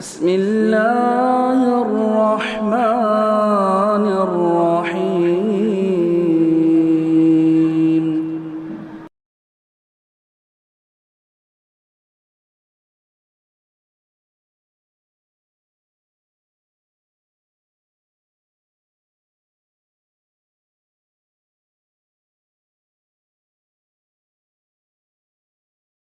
بسم اللہ الرحمن الرحیم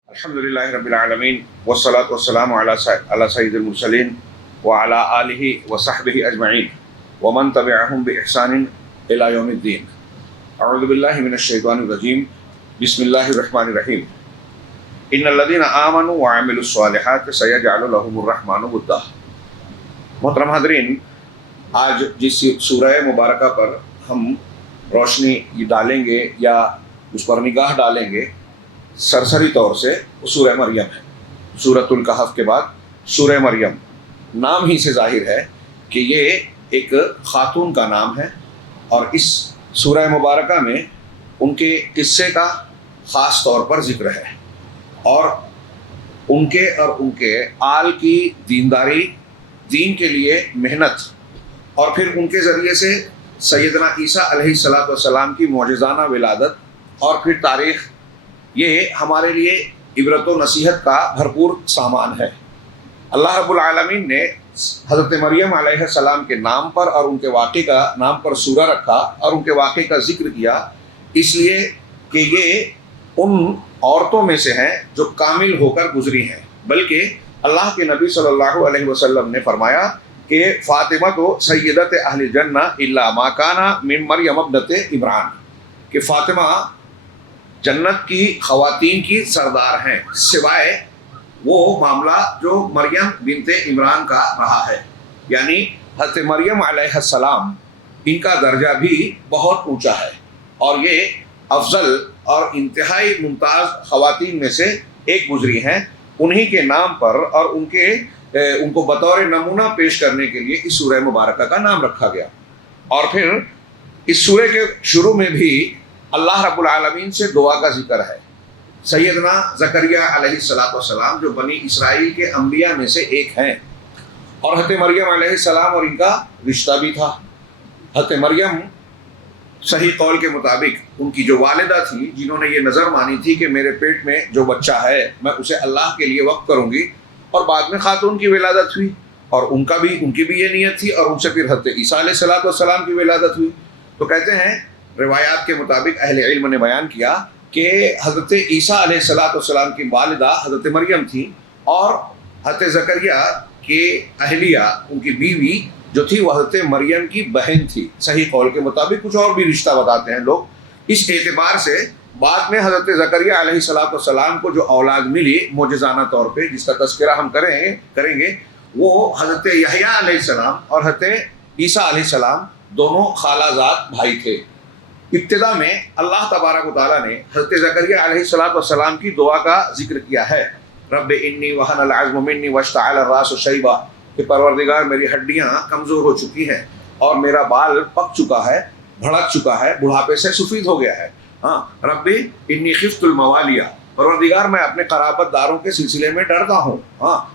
الحمدللہ رب العالمین والصلاة والسلام علی سید المرسلین وعلی آلہ وصحبہ اجمعین ومن تبعہم بإحسان الی یوم الدین. اعوذ باللہ من الشیطان الرجیم. بسم اللہ الرحمن الرحیم. ان الذین آمنوا وعملوا الصالحات سیجعل لهم الرحمن ودا. محترم حاضرین، آج جس سورہ مبارکہ پر ہم روشنی ڈالیں گے یا اس پر نگاہ ڈالیں گے، سرسری طور سے وہ سورہ مریم ہے. سورۃ الکہف کے بعد سورہ مریم. نام ہی سے ظاہر ہے کہ یہ ایک خاتون کا نام ہے، اور اس سورہ مبارکہ میں ان کے قصے کا خاص طور پر ذکر ہے، اور ان کے آل کی دینداری، دین کے لیے محنت، اور پھر ان کے ذریعے سے سیدنا عیسیٰ علیہ السلام کی معجزانہ ولادت، اور پھر تاریخ. یہ ہمارے لیے عبرت و نصیحت کا بھرپور سامان ہے. اللہ رب العالمین نے حضرت مریم علیہ السلام کے نام پر اور ان کے واقعے کا نام پر سورہ رکھا اور ان کے واقعے کا ذکر کیا، اس لیے کہ یہ ان عورتوں میں سے ہیں جو کامل ہو کر گزری ہیں. بلکہ اللہ کے نبی صلی اللہ علیہ وسلم نے فرمایا کہ فاطمہ تو سیدت اہل جنہ الا ما کان من مریم ابنت عمران، کہ فاطمہ جنت کی خواتین کی سردار ہیں، سوائے وہ معاملہ جو مریم بنت عمران کا رہا ہے. یعنی حضرت مریم علیہ السلام، ان کا درجہ بھی بہت اونچا ہے، اور یہ افضل اور انتہائی ممتاز خواتین میں سے ایک گزری ہیں. انہی کے نام پر اور ان کو بطور نمونہ پیش کرنے کے لیے اس سورہ مبارکہ کا نام رکھا گیا. اور پھر اس سورہ کے شروع میں بھی اللہ رب العالمین سے دعا کا ذکر ہے. سیدنا زکریا علیہ السلام جو بنی اسرائیل کے انبیاء میں سے ایک ہیں، اور حضرت مریم علیہ السلام اور ان کا رشتہ بھی تھا. حضرت مریم صحیح قول کے مطابق ان کی جو والدہ تھی، جنہوں نے یہ نظر مانی تھی کہ میرے پیٹ میں جو بچہ ہے میں اسے اللہ کے لیے وقف کروں گی، اور بعد میں خاتون کی ولادت ہوئی، اور ان کی بھی یہ نیت تھی، اور ان سے پھر حضرت عیسیٰ علیہ السلام کی ولادت ہوئی. تو کہتے ہیں روایات کے مطابق اہل علم نے بیان کیا کہ حضرت عیسیٰ علیہ السلام کی والدہ حضرت مریم تھی، اور حضرت زکریا کے اہلیہ، ان کی بیوی جو تھی وہ حضرت مریم کی بہن تھی. صحیح قول کے مطابق کچھ اور بھی رشتہ بتاتے ہیں لوگ. اس اعتبار سے بعد میں حضرت زکریا علیہ السلام کو جو اولاد ملی معجزانہ طور پہ، جس کا تذکرہ ہم کریں گے، وہ حضرت یحییٰ علیہ السلام اور حضرت عیسیٰ علیہ السلام دونوں خالہ زاد بھائی تھے. ابتدا میں اللہ تبارک و تعالیٰ نے حضرت زکریا علیہ السلام کی دعا کا ذکر کیا ہے. رب انی وہن العظم منی واشتعل الراس شیبا، کہ پروردگار میری ہڈیاں کمزور ہو چکی ہیں اور میرا بال پک چکا ہے، بھڑک چکا ہے، بڑھاپے سے سفید ہو گیا ہے. رب انی خفت الموالیہ، پروردگار میں اپنے قرابت داروں کے سلسلے میں ڈرتا ہوں.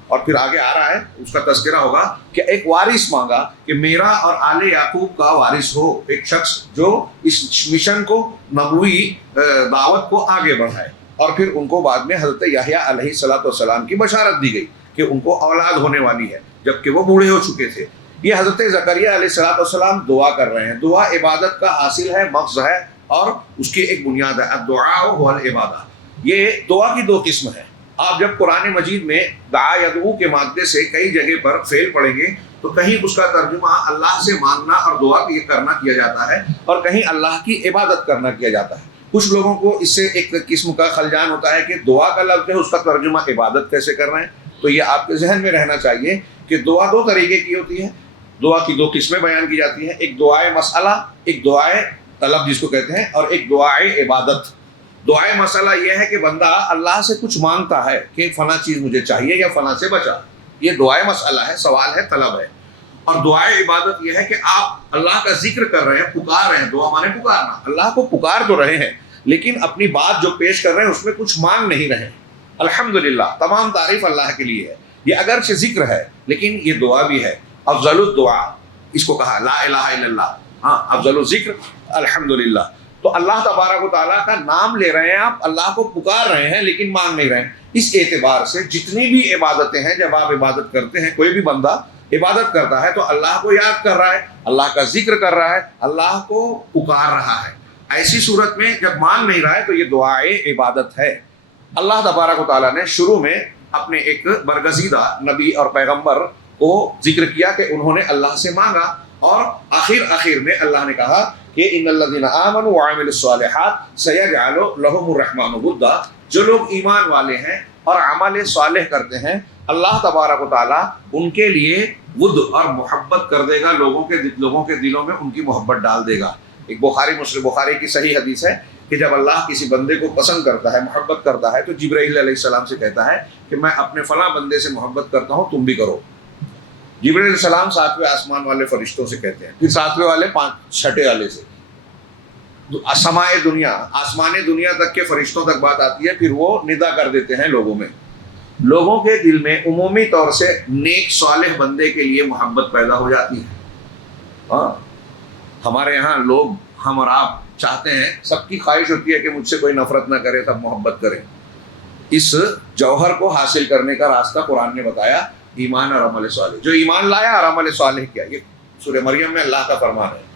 اور پھر آگے آ رہا ہے، اس کا تذکرہ ہوگا کہ ایک وارث مانگا کہ میرا اور آل یعقوب کا وارث ہو، ایک شخص جو اس مشن کو، نبوی دعوت کو آگے بڑھائے. اور پھر ان کو بعد میں حضرت یحییٰ علیہ السلام کی بشارت دی گئی کہ ان کو اولاد ہونے والی ہے، جبکہ وہ بوڑھے ہو چکے تھے. یہ حضرت زکریا علیہ السلام دعا کر رہے ہیں. دعا عبادت کا حاصل ہے، مغز ہے، اور اس کی ایک بنیاد ہے، الدعاء هو العبادہ. یہ دعا کی دو قسم ہے. آپ جب قرآن مجید میں دعا یدعو کے مادے سے کئی جگہ پر فعل پڑھیں گے تو کہیں اس کا ترجمہ اللہ سے مانگنا اور دعا کرنا کیا جاتا ہے، اور کہیں اللہ کی عبادت کرنا کیا جاتا ہے. کچھ لوگوں کو اس سے ایک قسم کا خلجان ہوتا ہے کہ دعا کا لفظ ہے، اس کا ترجمہ عبادت کیسے کر رہے ہیں. تو یہ آپ کے ذہن میں رہنا چاہیے کہ دعا دو طریقے کی ہوتی ہے. دعا کی دو قسمیں بیان کی جاتی ہیں، ایک دعائے مسئلہ، ایک دعائے طلب جس کو کہتے ہیں، اور ایک دعائے عبادت. دعائے مسئلہ یہ ہے کہ بندہ اللہ سے کچھ مانگتا ہے کہ فلاں چیز مجھے چاہیے یا فلاں سے بچا. یہ دعائے مسئلہ ہے، سوال ہے، طلب ہے. اور دعائے عبادت یہ ہے کہ آپ اللہ کا ذکر کر رہے ہیں، پکار رہے ہیں. دعا مانے پکارنا. اللہ کو پکار تو رہے ہیں، لیکن اپنی بات جو پیش کر رہے ہیں اس میں کچھ مانگ نہیں رہے. الحمدللہ، تمام تعریف اللہ کے لیے ہے. یہ اگرچہ ذکر ہے لیکن یہ دعا بھی ہے. افضل الدعا اس کو کہا لا الہ الا اللہ. ہاں افضل الذکر الحمدللہ. تو اللہ تبارک و تعالیٰ کا نام لے رہے ہیں آپ, اللہ کو پکار رہے ہیں لیکن مانگ نہیں رہے ہیں. اس اعتبار سے جتنی بھی عبادتیں ہیں, جب آپ عبادت کرتے ہیں, کوئی بھی بندہ عبادت کرتا ہے تو اللہ کو یاد کر رہا ہے, اللہ کا ذکر کر رہا ہے, اللہ کو پکار رہا ہے. ایسی صورت میں جب مانگ نہیں رہا ہے تو یہ دعائے عبادت ہے. اللہ تبارک و تعالیٰ نے شروع میں اپنے ایک برگزیدہ نبی اور پیغمبر کو ذکر کیا کہ انہوں نے اللہ سے مانگا, اور آخر میں اللہ نے کہا کہ ان الذین آمنوا وعملوا الصالحات سیجعل لهم الرحمن ودا. جو لوگ ایمان والے ہیں اور عمل صالح کرتے ہیں, اللہ تبارک و تعالیٰ ان کے لیے ود اور محبت کر دے گا, لوگوں کے دلوں میں ان کی محبت ڈال دے گا. ایک بخاری کی صحیح حدیث ہے کہ جب اللہ کسی بندے کو پسند کرتا ہے, محبت کرتا ہے, تو جبرائیل علیہ السلام سے کہتا ہے کہ میں اپنے فلاں بندے سے محبت کرتا ہوں, تم بھی کرو. جبرائیل علیہ السلام 7ویں آسمان والے فرشتوں سے کہتے ہیں, پھر 7ویں والے 6 والے سے, سمائے دنیا, آسمان دنیا تک کے فرشتوں تک بات آتی ہے. پھر وہ ندا کر دیتے ہیں لوگوں میں. لوگوں کے دل میں عمومی طور سے نیک صالح بندے کے لیے محبت پیدا ہو جاتی ہے. ہاں ہمارے یہاں لوگ, ہم اور آپ چاہتے ہیں, سب کی خواہش ہوتی ہے کہ مجھ سے کوئی نفرت نہ کرے, سب محبت کرے. اس جوہر کو حاصل کرنے کا راستہ قرآن نے بتایا, ایمان اور عمل صالح. جو ایمان لایا اور عمل صالح کیا, یہ سورہ مریم میں اللہ کا فرمان ہے.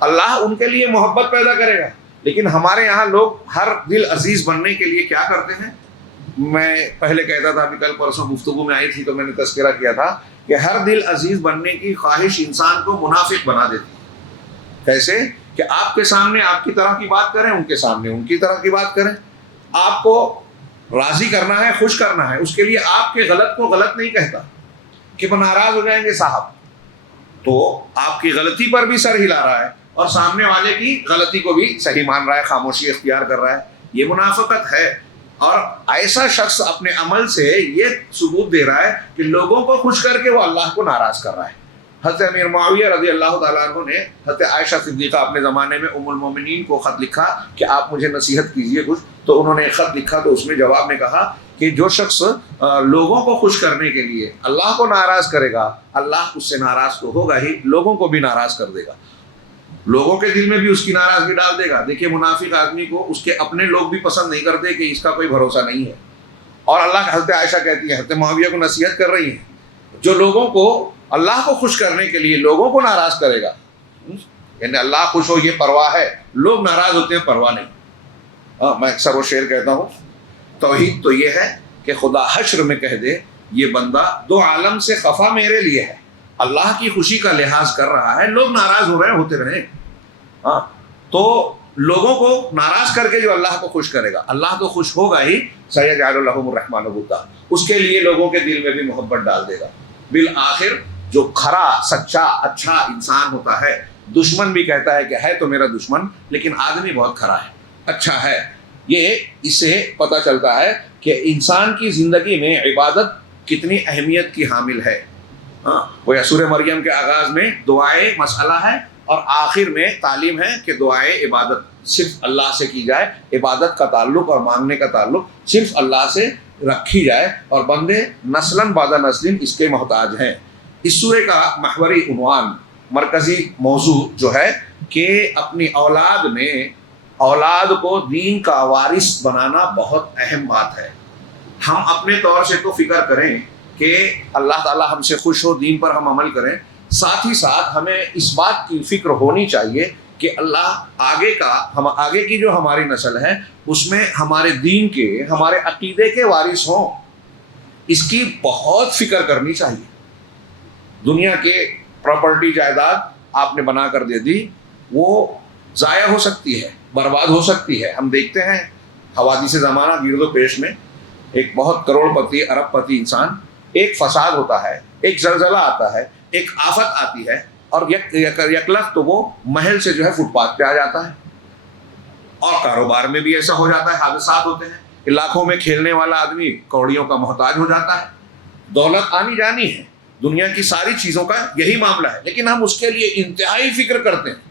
اللہ ان کے لیے محبت پیدا کرے گا. لیکن ہمارے یہاں لوگ ہر دل عزیز بننے کے لیے کیا کرتے ہیں. میں پہلے کہتا تھا, ابھی کل پرسوں گفتگو میں آئی تھی تو میں نے تذکرہ کیا تھا کہ ہر دل عزیز بننے کی خواہش انسان کو منافق بنا دیتی ہے. کیسے کہ آپ کے سامنے آپ کی طرح کی بات کریں, ان کے سامنے ان کی طرح کی بات کریں. آپ کو راضی کرنا ہے, خوش کرنا ہے, اس کے لیے آپ کے غلط کو غلط نہیں کہتا کہ وہ ناراض ہو جائیں گے صاحب, تو آپ کی غلطی پر بھی سر ہلا رہا ہے اور سامنے والے کی غلطی کو بھی صحیح مان رہا ہے, خاموشی اختیار کر رہا ہے. یہ منافقت ہے. اور ایسا شخص اپنے عمل سے یہ ثبوت دے رہا ہے کہ لوگوں کو خوش کر کے وہ اللہ کو ناراض کر رہا ہے. حضرت امیر معاویہ رضی اللہ تعالیٰ عنہ نے حضرت عائشہ صدیقہ اپنے زمانے میں ام المومنین کو خط لکھا کہ آپ مجھے نصیحت کیجیے کچھ. تو انہوں نے ایک خط لکھا, تو اس میں جواب میں کہا کہ جو شخص لوگوں کو خوش کرنے کے لیے اللہ کو ناراض کرے گا, اللہ اس سے ناراض تو ہوگا ہی, لوگوں کو بھی ناراض کر دے گا, لوگوں کے دل میں بھی اس کی ناراضگی ڈال دے گا. دیکھیے منافق آدمی کو اس کے اپنے لوگ بھی پسند نہیں کرتے کہ اس کا کوئی بھروسہ نہیں ہے. اور اللہ حضرت عائشہ کہتی ہے, حضرت معاویہ کو نصیحت کر رہی ہیں, جو لوگوں کو اللہ کو خوش کرنے کے لیے لوگوں کو ناراض کرے گا, یعنی اللہ خوش ہو یہ پرواہ ہے, لوگ ناراض ہوتے ہیں پرواہ نہیں. میں اکثر وہ شعر کہتا ہوں, توحید تو یہ ہے کہ خدا حشر میں کہہ دے یہ بندہ 2 عالم سے خفا میرے لیے ہے, اللہ کی خوشی کا لحاظ کر رہا ہے, لوگ ناراض ہو رہے ہیں, ہوتے رہیں. تو لوگوں کو ناراض کر کے جو اللہ کو خوش کرے گا, اللہ تو خوش ہوگا ہی, سیجعل لهم الرحمن ودا, اس کے لیے لوگوں کے دل میں بھی محبت ڈال دے گا. بالآخر جو کھرا سچا اچھا انسان ہوتا ہے, دشمن بھی کہتا ہے کہ ہے تو میرا دشمن لیکن آدمی بہت کھرا ہے, اچھا ہے. یہ اس سے پتہ چلتا ہے کہ انسان کی زندگی میں عبادت کتنی اہمیت کی حامل ہے. وہ سورہ مریم کے آغاز میں دعائے مسئلہ ہے اور آخر میں تعلیم ہے کہ دعائے عبادت صرف اللہ سے کی جائے, عبادت کا تعلق اور مانگنے کا تعلق صرف اللہ سے رکھی جائے, اور بندے نسلاً بعد نسل اس کے محتاج ہیں. اس سورے کا محوری عنوان, مرکزی موضوع جو ہے کہ اپنی اولاد میں اولاد کو دین کا وارث بنانا بہت اہم بات ہے. ہم اپنے طور سے تو فکر کریں کہ اللہ تعالیٰ ہم سے خوش ہو, دین پر ہم عمل کریں, ساتھ ہی ساتھ ہمیں اس بات کی فکر ہونی چاہیے کہ اللہ آگے کی جو ہماری نسل ہے اس میں ہمارے دین کے, ہمارے عقیدے کے وارث ہوں. اس کی بہت فکر کرنی چاہیے. دنیا کے پراپرٹی جائیداد آپ نے بنا کر دے دی, وہ ضائع ہو سکتی ہے, برباد ہو سکتی ہے. ہم دیکھتے ہیں حوادث زمانہ گرد و پیش میں ایک بہت کروڑ پتی ارب پتی انسان, ایک فساد ہوتا ہے, ایک زلزلہ آتا ہے, ایک آفت آتی ہے, اور یکلخ تو وہ محل سے جو ہے فٹ پاتھ پہ آ جاتا ہے. اور کاروبار میں بھی ایسا ہو جاتا ہے, حادثات ہوتے ہیں کہ لاکھوں میں کھیلنے والا آدمی کوڑیوں کا محتاج ہو جاتا ہے. دولت آنی جانی ہے, دنیا کی ساری چیزوں کا یہی معاملہ ہے, لیکن ہم اس کے لیے انتہائی فکر کرتے ہیں.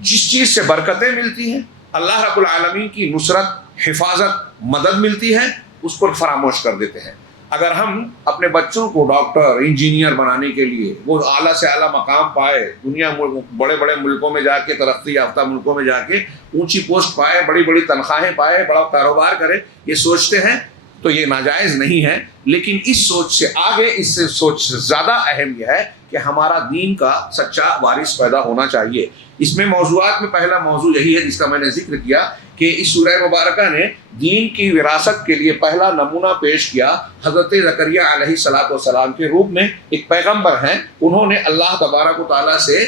جس چیز سے برکتیں ملتی ہیں, اللہ رب العالمین کی نصرت, حفاظت, مدد ملتی ہے, اس پر فراموش کر دیتے ہیں. اگر ہم اپنے بچوں کو ڈاکٹر انجینئر بنانے کے لیے وہ اعلیٰ سے اعلیٰ مقام پائے، دنیا بڑے بڑے ملکوں میں جا کے، ترقی یافتہ ملکوں میں جا کے اونچی پوسٹ پائے، بڑی بڑی تنخواہیں پائے، بڑا کاروبار کرے، یہ سوچتے ہیں تو یہ ناجائز نہیں ہے، لیکن اس سوچ سے آگے، اس سے سوچ سے زیادہ اہم یہ ہے کہ ہمارا دین کا سچا وارث پیدا ہونا چاہیے۔ اس میں موضوعات میں پہلا موضوع یہی ہے جس کا میں نے ذکر کیا کہ اس سورہ مبارکہ نے دین کی وراثت کے لیے پہلا نمونہ پیش کیا۔ حضرت زکریا علیہ السلام کے روپ میں ایک پیغمبر ہیں، انہوں نے اللہ تبارک و تعالیٰ سے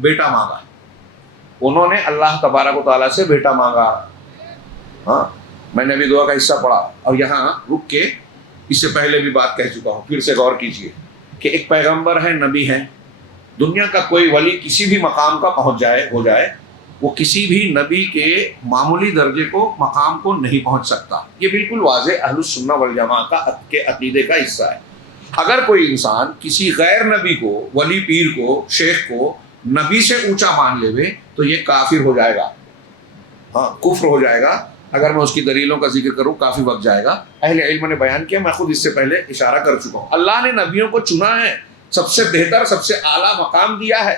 بیٹا مانگا، انہوں نے اللہ تبارک و تعالیٰ سے بیٹا مانگا۔ ہاں، میں نے بھی دعا کا حصہ پڑھا اور یہاں رک کے اس سے پہلے بھی بات کہہ چکا ہوں، پھر سے غور کیجئے کہ ایک پیغمبر ہے، نبی ہے، دنیا کا کوئی ولی کسی بھی مقام کا ہو جائے وہ کسی بھی نبی کے معمولی درجے کو مقام کو نہیں پہنچ سکتا۔ یہ بالکل واضح اہل السنہ والجماعہ کے عقیدے کا حصہ ہے۔ اگر کوئی انسان کسی غیر نبی کو، ولی پیر کو، شیخ کو نبی سے اونچا مان لے تو یہ کافر ہو جائے گا، ہاں کفر ہو جائے گا۔ اگر میں اس کی دلیلوں کا ذکر کروں کافی وقت جائے گا، اہل علم نے بیان کیا، میں خود اس سے پہلے اشارہ کر چکا ہوں۔ اللہ نے نبیوں کو چنا ہے، سب سے بہتر، سب سے اعلیٰ مقام دیا ہے۔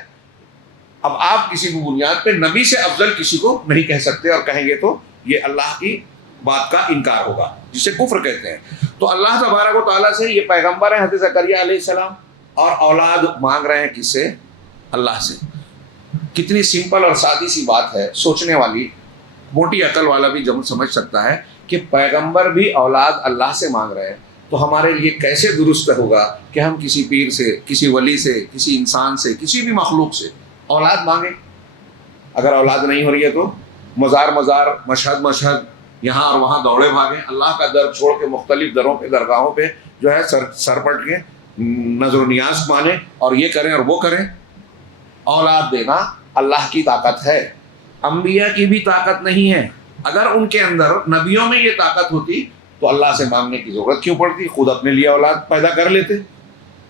اب آپ کسی بھی بنیاد پہ نبی سے افضل کسی کو نہیں کہہ سکتے، اور کہیں گے تو یہ اللہ کی بات کا انکار ہوگا، جسے کفر کہتے ہیں۔ تو اللہ تبارک و تعالیٰ سے یہ پیغمبر ہے حضرت زکریا علیہ السلام، اور اولاد مانگ رہے ہیں کس سے؟ اللہ سے۔ کتنی سمپل اور سادی سی بات ہے، سوچنے والی، موٹی عقل والا بھی جب سمجھ سکتا ہے کہ پیغمبر بھی اولاد اللہ سے مانگ رہے ہیں، تو ہمارے لیے کیسے درست ہوگا کہ ہم کسی پیر سے، کسی ولی سے، کسی انسان سے، کسی بھی مخلوق سے اولاد مانگیں؟ اگر اولاد نہیں ہو رہی ہے تو مزار مشہد یہاں اور وہاں دوڑے بھاگیں، اللہ کا در چھوڑ کے مختلف دروں پہ، درگاہوں پہ جو ہے سر پٹ کے نظر و نیاز مانیں اور یہ کریں اور وہ کریں۔ اولاد دینا اللہ کی طاقت ہے، انبیاء کی بھی طاقت نہیں ہے۔ اگر ان کے اندر، نبیوں میں یہ طاقت ہوتی تو اللہ سے مانگنے کی ضرورت کیوں پڑتی؟ خود اپنے لیے اولاد پیدا کر لیتے۔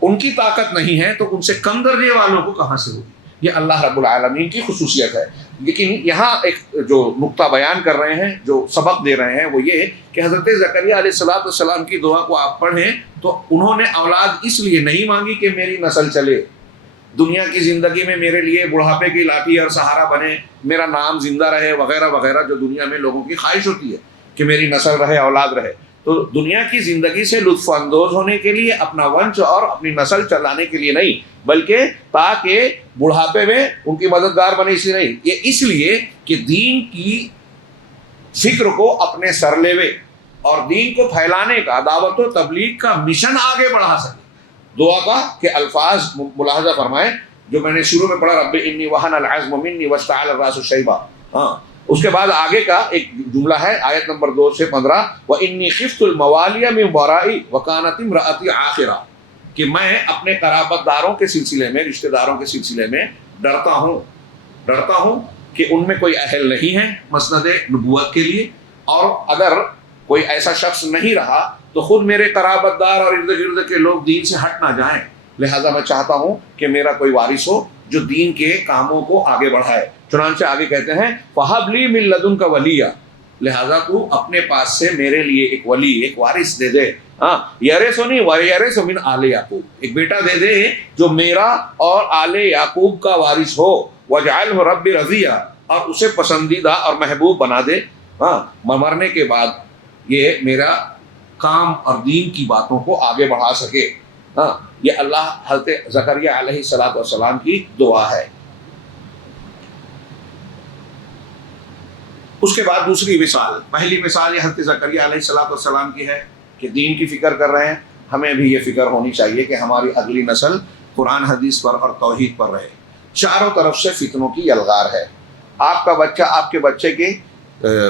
ان کی طاقت نہیں ہے تو ان سے کم درجے والوں کو کہاں سے ہوگی؟ یہ اللہ رب العالمین کی خصوصیت ہے۔ لیکن یہاں ایک جو نقطہ بیان کر رہے ہیں، جو سبق دے رہے ہیں، وہ یہ کہ حضرت زکریا علیہ السلام کی دعا کو آپ پڑھیں تو انہوں نے اولاد اس لیے نہیں مانگی کہ میری نسل چلے، دنیا کی زندگی میں میرے لیے بڑھاپے کی لاٹھی اور سہارا بنے، میرا نام زندہ رہے، وغیرہ وغیرہ، جو دنیا میں لوگوں کی خواہش ہوتی ہے کہ میری نسل رہے، اولاد رہے۔ تو دنیا کی زندگی سے لطف اندوز ہونے کے لیے، اپنا ونش اور اپنی نسل چلانے کے لیے نہیں، بلکہ تاکہ بڑھاپے میں ان کی مددگار بنے، اس لیے نہیں، یہ اس لیے کہ دین کی فکر کو اپنے سر لیوے اور دین کو پھیلانے کا، دعوت و تبلیغ کا مشن آگے بڑھا سکے۔ دعا کا کہ الفاظ ملاحظہ فرمائیں جو میں نے شروع میں پڑھا، رب انی وہن العظم منی واشتعل الراس شیبا، ہاں اس کے بعد آگے کا ایک جملہ ہے آیت نمبر 2 سے 15، وانی خفت الموالی من ورائی وکانت امراتی عاقرہ، کہ میں اپنے قرابت داروں کے سلسلے میں، رشتہ داروں کے سلسلے میں ڈرتا ہوں کہ ان میں کوئی اہل نہیں ہے مسند نبوت کے لیے، اور اگر کوئی ایسا شخص نہیں رہا تو خود میرے قرابت دار اور ارد گرد کے لوگ دین سے ہٹ نہ جائیں، لہٰذا میں چاہتا ہوں کہ میرا کوئی وارث ہو جو دین کے کاموں کو آگے بڑھائے۔ چنانچہ آگے کہتے ہیں فَهَبْ لِي مِن لَدُنْكَ وَلِيًّا، لہٰذا تو اپنے پاس سے میرے لیے ایک ولی، ایک وارث دے دے، ہاں یرثنی ویرث من آل یعقوب، ایک بیٹا دے دے جو میرا اور آل یعقوب کا وارث ہو، وَاجْعَلْهُ رَبِّ رَضِيًّا، اور اسے پسندیدہ اور محبوب بنا دے، ہاں مرنے کے بعد یہ میرا کام اور دین کی باتوں کو آگے بڑھا سکے۔ ہاں یہ اللہ حضرت زکریا علیہ السلام کی دعا ہے۔ اس کے بعد دوسری مثال، پہلی مثال یہ حضرت زکریا علیہ السلام کی ہے کہ دین کی فکر کر رہے ہیں، ہمیں بھی یہ فکر ہونی چاہیے کہ ہماری اگلی نسل قرآن حدیث پر اور توحید پر رہے۔ چاروں طرف سے فتنوں کی یلغار ہے، آپ کا بچہ، آپ کے بچے کے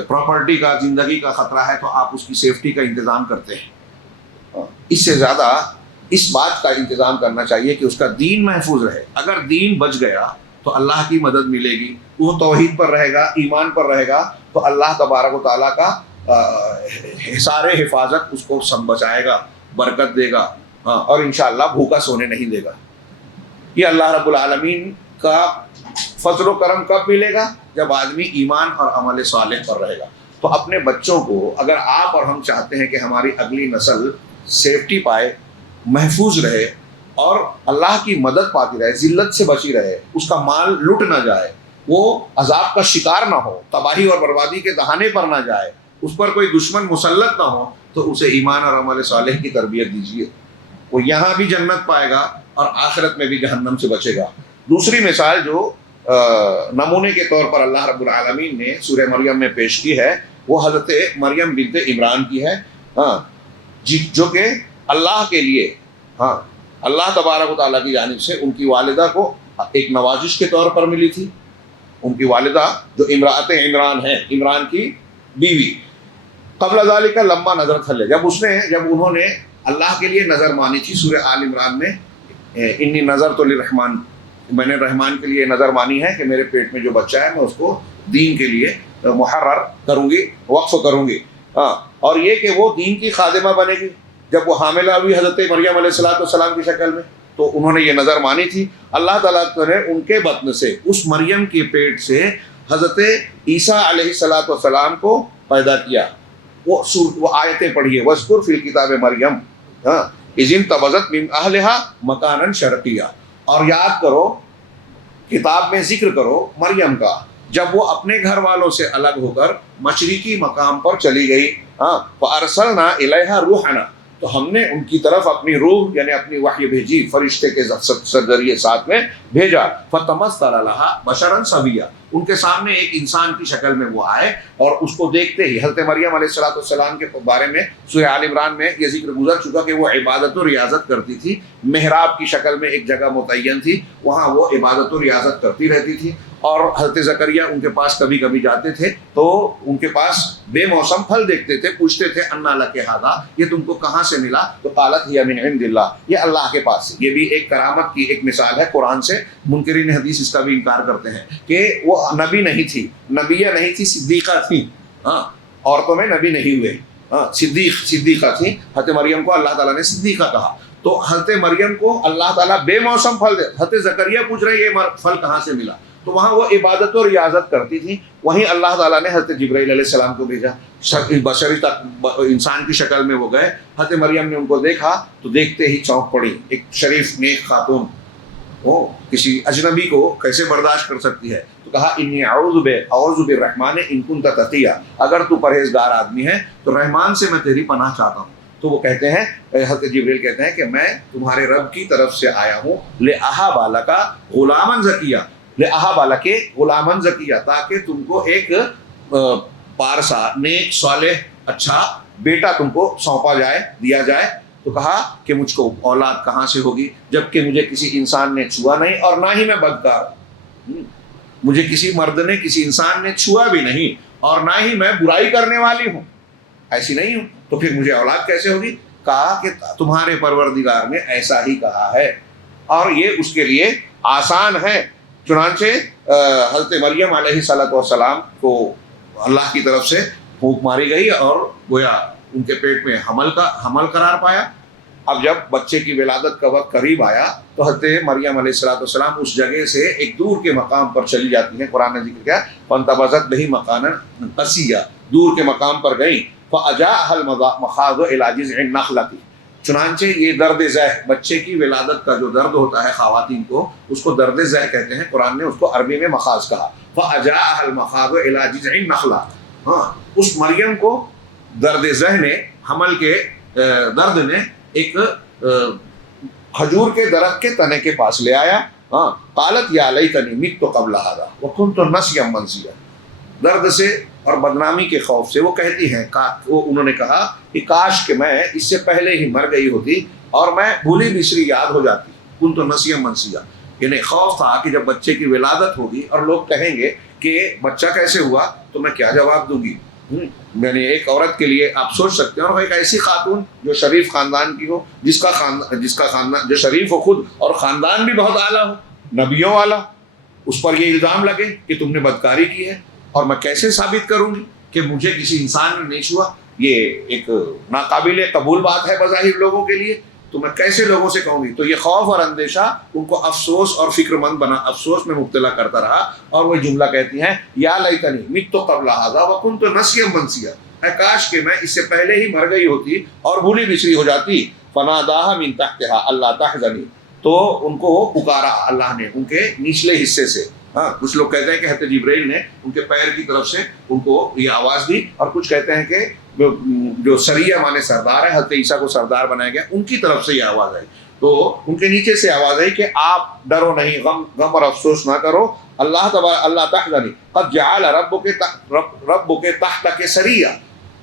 پراپرٹی کا، زندگی کا خطرہ ہے تو آپ اس کی سیفٹی کا انتظام کرتے ہیں، اس سے زیادہ اس بات کا انتظام کرنا چاہیے کہ اس کا دین محفوظ رہے۔ اگر دین بچ گیا تو اللہ کی مدد ملے گی، وہ توحید پر رہے گا، ایمان پر رہے گا تو اللہ تبارک و تعالیٰ کا حصار حفاظت اس کو سب بچائے گا، برکت دے گا، اور انشاءاللہ بھوکا سونے نہیں دے گا۔ یہ اللہ رب العالمین کا فضل و کرم کب ملے گا؟ جب آدمی ایمان اور عمل صالح پر رہے گا۔ تو اپنے بچوں کو، اگر آپ اور ہم چاہتے ہیں کہ ہماری اگلی نسل سیفٹی پائے، محفوظ رہے اور اللہ کی مدد پاتی رہے، ذلت سے بچی رہے، اس کا مال لٹ نہ جائے، وہ عذاب کا شکار نہ ہو، تباہی اور بربادی کے دہانے پر نہ جائے، اس پر کوئی دشمن مسلط نہ ہو، تو اسے ایمان اور عمل صالح کی تربیت دیجیے، وہ یہاں بھی جنت پائے گا اور آخرت میں بھی جہنم سے بچے گا۔ دوسری مثال جو نمونے کے طور پر اللہ رب العالمین نے سورہ مریم میں پیش کی ہے، وہ حضرت مریم بنت عمران کی ہے، جو کہ اللہ کے لیے اللہ تبارک و تعالیٰ کی جانب سے ان کی والدہ کو ایک نوازش کے طور پر ملی تھی۔ ان کی والدہ جو امراۃ عمران ہے، عمران کی بیوی، قبل ذالک لما نظر تھلے، جب انہوں نے اللہ کے لیے نظر مانی تھی، سورہ آل عمران میں انی نظر تو للرحمن، میں نے رحمان کے لیے نظر مانی ہے کہ میرے پیٹ میں جو بچہ ہے میں اس کو دین کے لیے محرر کروں گی، وقف کروں گی، اور یہ کہ وہ دین کی خادمہ بنے گی۔ جب وہ حاملہ ہوئی حضرت مریم علیہ السلام کی شکل میں، تو انہوں نے یہ نظر مانی تھی۔ اللہ تعالیٰ نے ان کے بطن سے، اس مریم کے پیٹ سے حضرت عیسیٰ علیہ السلام کو پیدا کیا۔ وہ آیتیں پڑھیے، وَاذْكُرْ فِي الْكِتَابِ مریم اِذِ انتَبَذَتْ مِنْ أَهْلِهَا مَكَانًا شَرْقِيًّا، اور یاد کرو، کتاب میں ذکر کرو مریم کا، جب وہ اپنے گھر والوں سے الگ ہو کر مشرقی مقام پر چلی گئی، فَأَرْسَلْنَا إِلَيْهَا رُوحَنَا، تو ہم نے ان کی طرف اپنی روح یعنی اپنی وحی بھیجی، فرشتے کے ذریعے ساتھ میں بھیجا۔ فَتَمَثَّلَ لَهَا بَشَرًا سَوِيًّا، ان کے سامنے ایک انسان کی شکل میں وہ آئے، اور اس کو دیکھتے ہی حضرت مریم علیہ السلام کے بارے میں سورہ آل عمران میں یہ ذکر گزر چکا کہ وہ عبادت و ریاضت کرتی تھی۔ محراب کی شکل میں ایک جگہ متعین تھی، وہاں وہ عبادت و ریاضت کرتی رہتی تھی، اور حضرت زکریا ان کے پاس کبھی کبھی جاتے تھے تو ان کے پاس بے موسم پھل دیکھتے تھے، پوچھتے تھے انا لک ھذا، یہ تم کو کہاں سے ملا؟ تو قالت ہی من عند اللہ، یہ اللہ کے پاس سے۔ یہ بھی ایک کرامت کی ایک مثال ہے قرآن سے۔ منکرین حدیث اس کا بھی انکار کرتے ہیں کہ وہ نبی نہیں تھی، نبیہ نہیں تھی، صدیقہ تھی، عورتوں میں نبی نہیں ہوئے، صدیقہ تھی۔ حضرت مریم کو اللہ تعالیٰ نے صدیقہ کہا، تو حضرت مریم کو اللہ تعالیٰ بے موسم پھل دے۔ حضرت زکریا پوچھ رہے یہ پھل کہاں سے ملا؟ تو وہاں وہ عبادت و ریاضت کرتی تھی۔ وہیں اللہ تعالیٰ نے حضرت جبرائیل علیہ السلام کو بھیجا، بشری انسان کی شکل میں وہ گئے۔ حضرت مریم نے ان کو دیکھا تو دیکھتے ہی چونک پڑی، ایک شریف نیک خاتون، وہ کسی اجنبی کو کیسے برداشت کر سکتی ہے؟ تو کہا انی اعوذ بالرحمن ان کنت تقیا، اگر تو پرہیزگار آدمی ہے تو رحمان سے میں تیری پناہ چاہتا ہوں۔ تو وہ کہتے ہیں، حضرت جبریل کہتے ہیں کہ میں تمہارے رب کی طرف سے آیا ہوں، لأہب لک غلاما زکیا، لأہب لک غلاما زکیا، تاکہ تم کو ایک پارسا، نیک، صالح، اچھا بیٹا تم کو سونپا جائے، دیا جائے۔ تو کہا کہ مجھ کو اولاد کہاں سے ہوگی جبکہ مجھے کسی انسان نے چھوا نہیں، اور نہ ہی میں بدکار ہوں، مجھے کسی مرد نے، کسی انسان نے چھوا بھی نہیں، اور نہ ہی میں برائی کرنے والی ہوں، ایسی نہیں ہوں، تو پھر مجھے اولاد کیسے ہوگی؟ کہا کہ تمہارے پروردگار نے ایسا ہی کہا ہے، اور یہ اس کے لیے آسان ہے۔ چنانچہ حضرت مریم علیہ السلام کو اللہ کی طرف سے پھونک ماری گئی، اور گویا ان کے پیٹ میں حمل قرار پایا۔ اب جب بچے کی ولادت کا وقت قریب آیا تو حضرت مریم علیہ السلام اس جگہ سے ایک دور کے مقام پر چلی جاتی ہیں۔ قرآن نے ذکر کیا فانتبذت بہ مکانا قصیا، دور کے مقام پر گئیں، فاجاءها المخاض الى جذع النخلۃ، چنانچہ یہ درد ذہ، بچے کی ولادت کا جو درد ہوتا ہے خواتین کو، اس کو درد ذہ کہتے ہیں، قرآن نے اس کو عربی میں مخاض کہا۔ فاجاءها المخاض الى جذع النخلۃ، اس مریم کو درد ذہ نے، حمل کے درد نے ایک کھجور کے درخت کے تنے کے پاس لے آیا۔ قالت یا لیتنی مت قبل ھذا وکنت نسیا منسیا، درد سے اور بدنامی کے خوف سے وہ کہتی ہیں، انہوں نے کہا کہ کاش کہ میں اس سے پہلے ہی مر گئی ہوتی اور میں بھولی بسری یاد ہو جاتی، کنت نسیا منسیا، یعنی خوف تھا کہ جب بچے کی ولادت ہوگی اور لوگ کہیں گے کہ بچہ کیسے ہوا تو میں کیا جواب دوں گی۔ یعنی ایک عورت کے لیے آپ سوچ سکتے ہیں، اور ایک ایسی خاتون جو شریف خاندان کی ہو، جس کا خاندان جو شریف ہو خود، اور خاندان بھی بہت اعلیٰ ہو، نبیوں والا، اس پر یہ الزام لگے کہ تم نے بدکاری کی ہے، اور میں کیسے ثابت کروں گی کہ مجھے کسی انسان نے نہیں چھوا؟ یہ ایک ناقابل قبول بات ہے بظاہر لوگوں کے لیے، تو میں کیسے لوگوں سے کہوں گی؟ تو یہ خوف اور اندیشہ ان کو افسوس اور فکر مند بنا، افسوس میں مبتلا کرتا رہا، اور وہ جملہ کہتی ہیں یا لیتنی مت قبل ھذا وکنت نسیا منسیا، اے کاش کہ میں اس سے پہلے ہی مر گئی ہوتی اور بھولی بسری ہو جاتی. فناداها من تحتها اللہ تحزنی، تو ان کو پکارا اللہ نے ان کے نچلے حصے سے. ہاں، کچھ لوگ کہتے ہیں کہ حضرت جبرائیل نے ان کے پیر کی طرف سے ان کو یہ آواز دی، اور کچھ کہتے ہیں کہ جو سریہ مانے سردار ہے، حضرت عیسیٰ کو سردار بنایا گیا، ان کی طرف سے یہ آواز آئی. تو ان کے نیچے سے آواز آئی کہ آپ ڈرو نہیں، غم اور افسوس نہ کرو. اللہ تحزنی قد جعل ربک تحتک سریہ،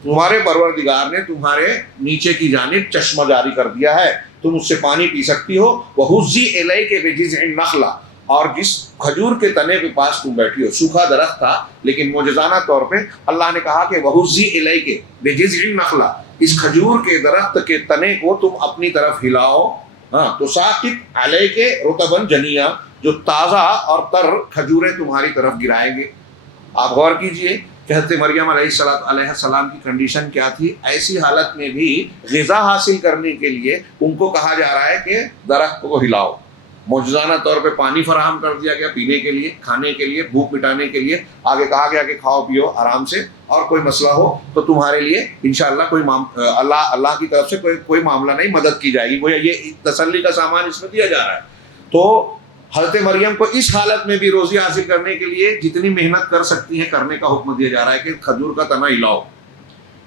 تمہارے پروردگار نے تمہارے نیچے کی جانب چشمہ جاری کر دیا ہے، تم اس سے پانی پی سکتی ہو. وَهُزِّي إِلَيْكَ بِجِذْعِ النَّخْلَةِ، اور جس کھجور کے تنے کے پاس تم بیٹھی ہو، سوکھا درخت تھا لیکن معجزانہ طور پہ اللہ نے کہا کہ وَهُزِّي إِلَيْكَ بِجِذْعِ النَّخْلَةِ، اس کھجور کے درخت کے تنے کو تم اپنی طرف ہلاؤ. ہاں، تو ساقط علیک رطبا جنیا، جو تازہ اور تر کھجوریں تمہاری طرف گرائیں گے. آپ غور کیجئے کہ حضرت مریم علیہ السلام کی کنڈیشن کیا تھی. ایسی حالت میں بھی غذا حاصل کرنے کے لیے ان کو کہا جا رہا ہے کہ درخت کو ہلاؤ. معجزانہ طور پہ پانی فراہم کر دیا گیا پینے کے لیے، کھانے کے لیے، بھوک مٹانے کے لیے. آگے کہا گیا کہ کھاؤ پیو آرام سے، اور کوئی مسئلہ ہو تو تمہارے لیے انشاءاللہ کوئی اللہ کی طرف سے کوئی معاملہ نہیں، مدد کی جائے گی. وہ یہ تسلی کا سامان اس میں دیا جا رہا ہے. تو حضرت مریم کو اس حالت میں بھی روزی حاصل کرنے کے لیے جتنی محنت کر سکتی ہیں کرنے کا حکم دیا جا رہا ہے کہ کھجور کا تنا ہلاؤ.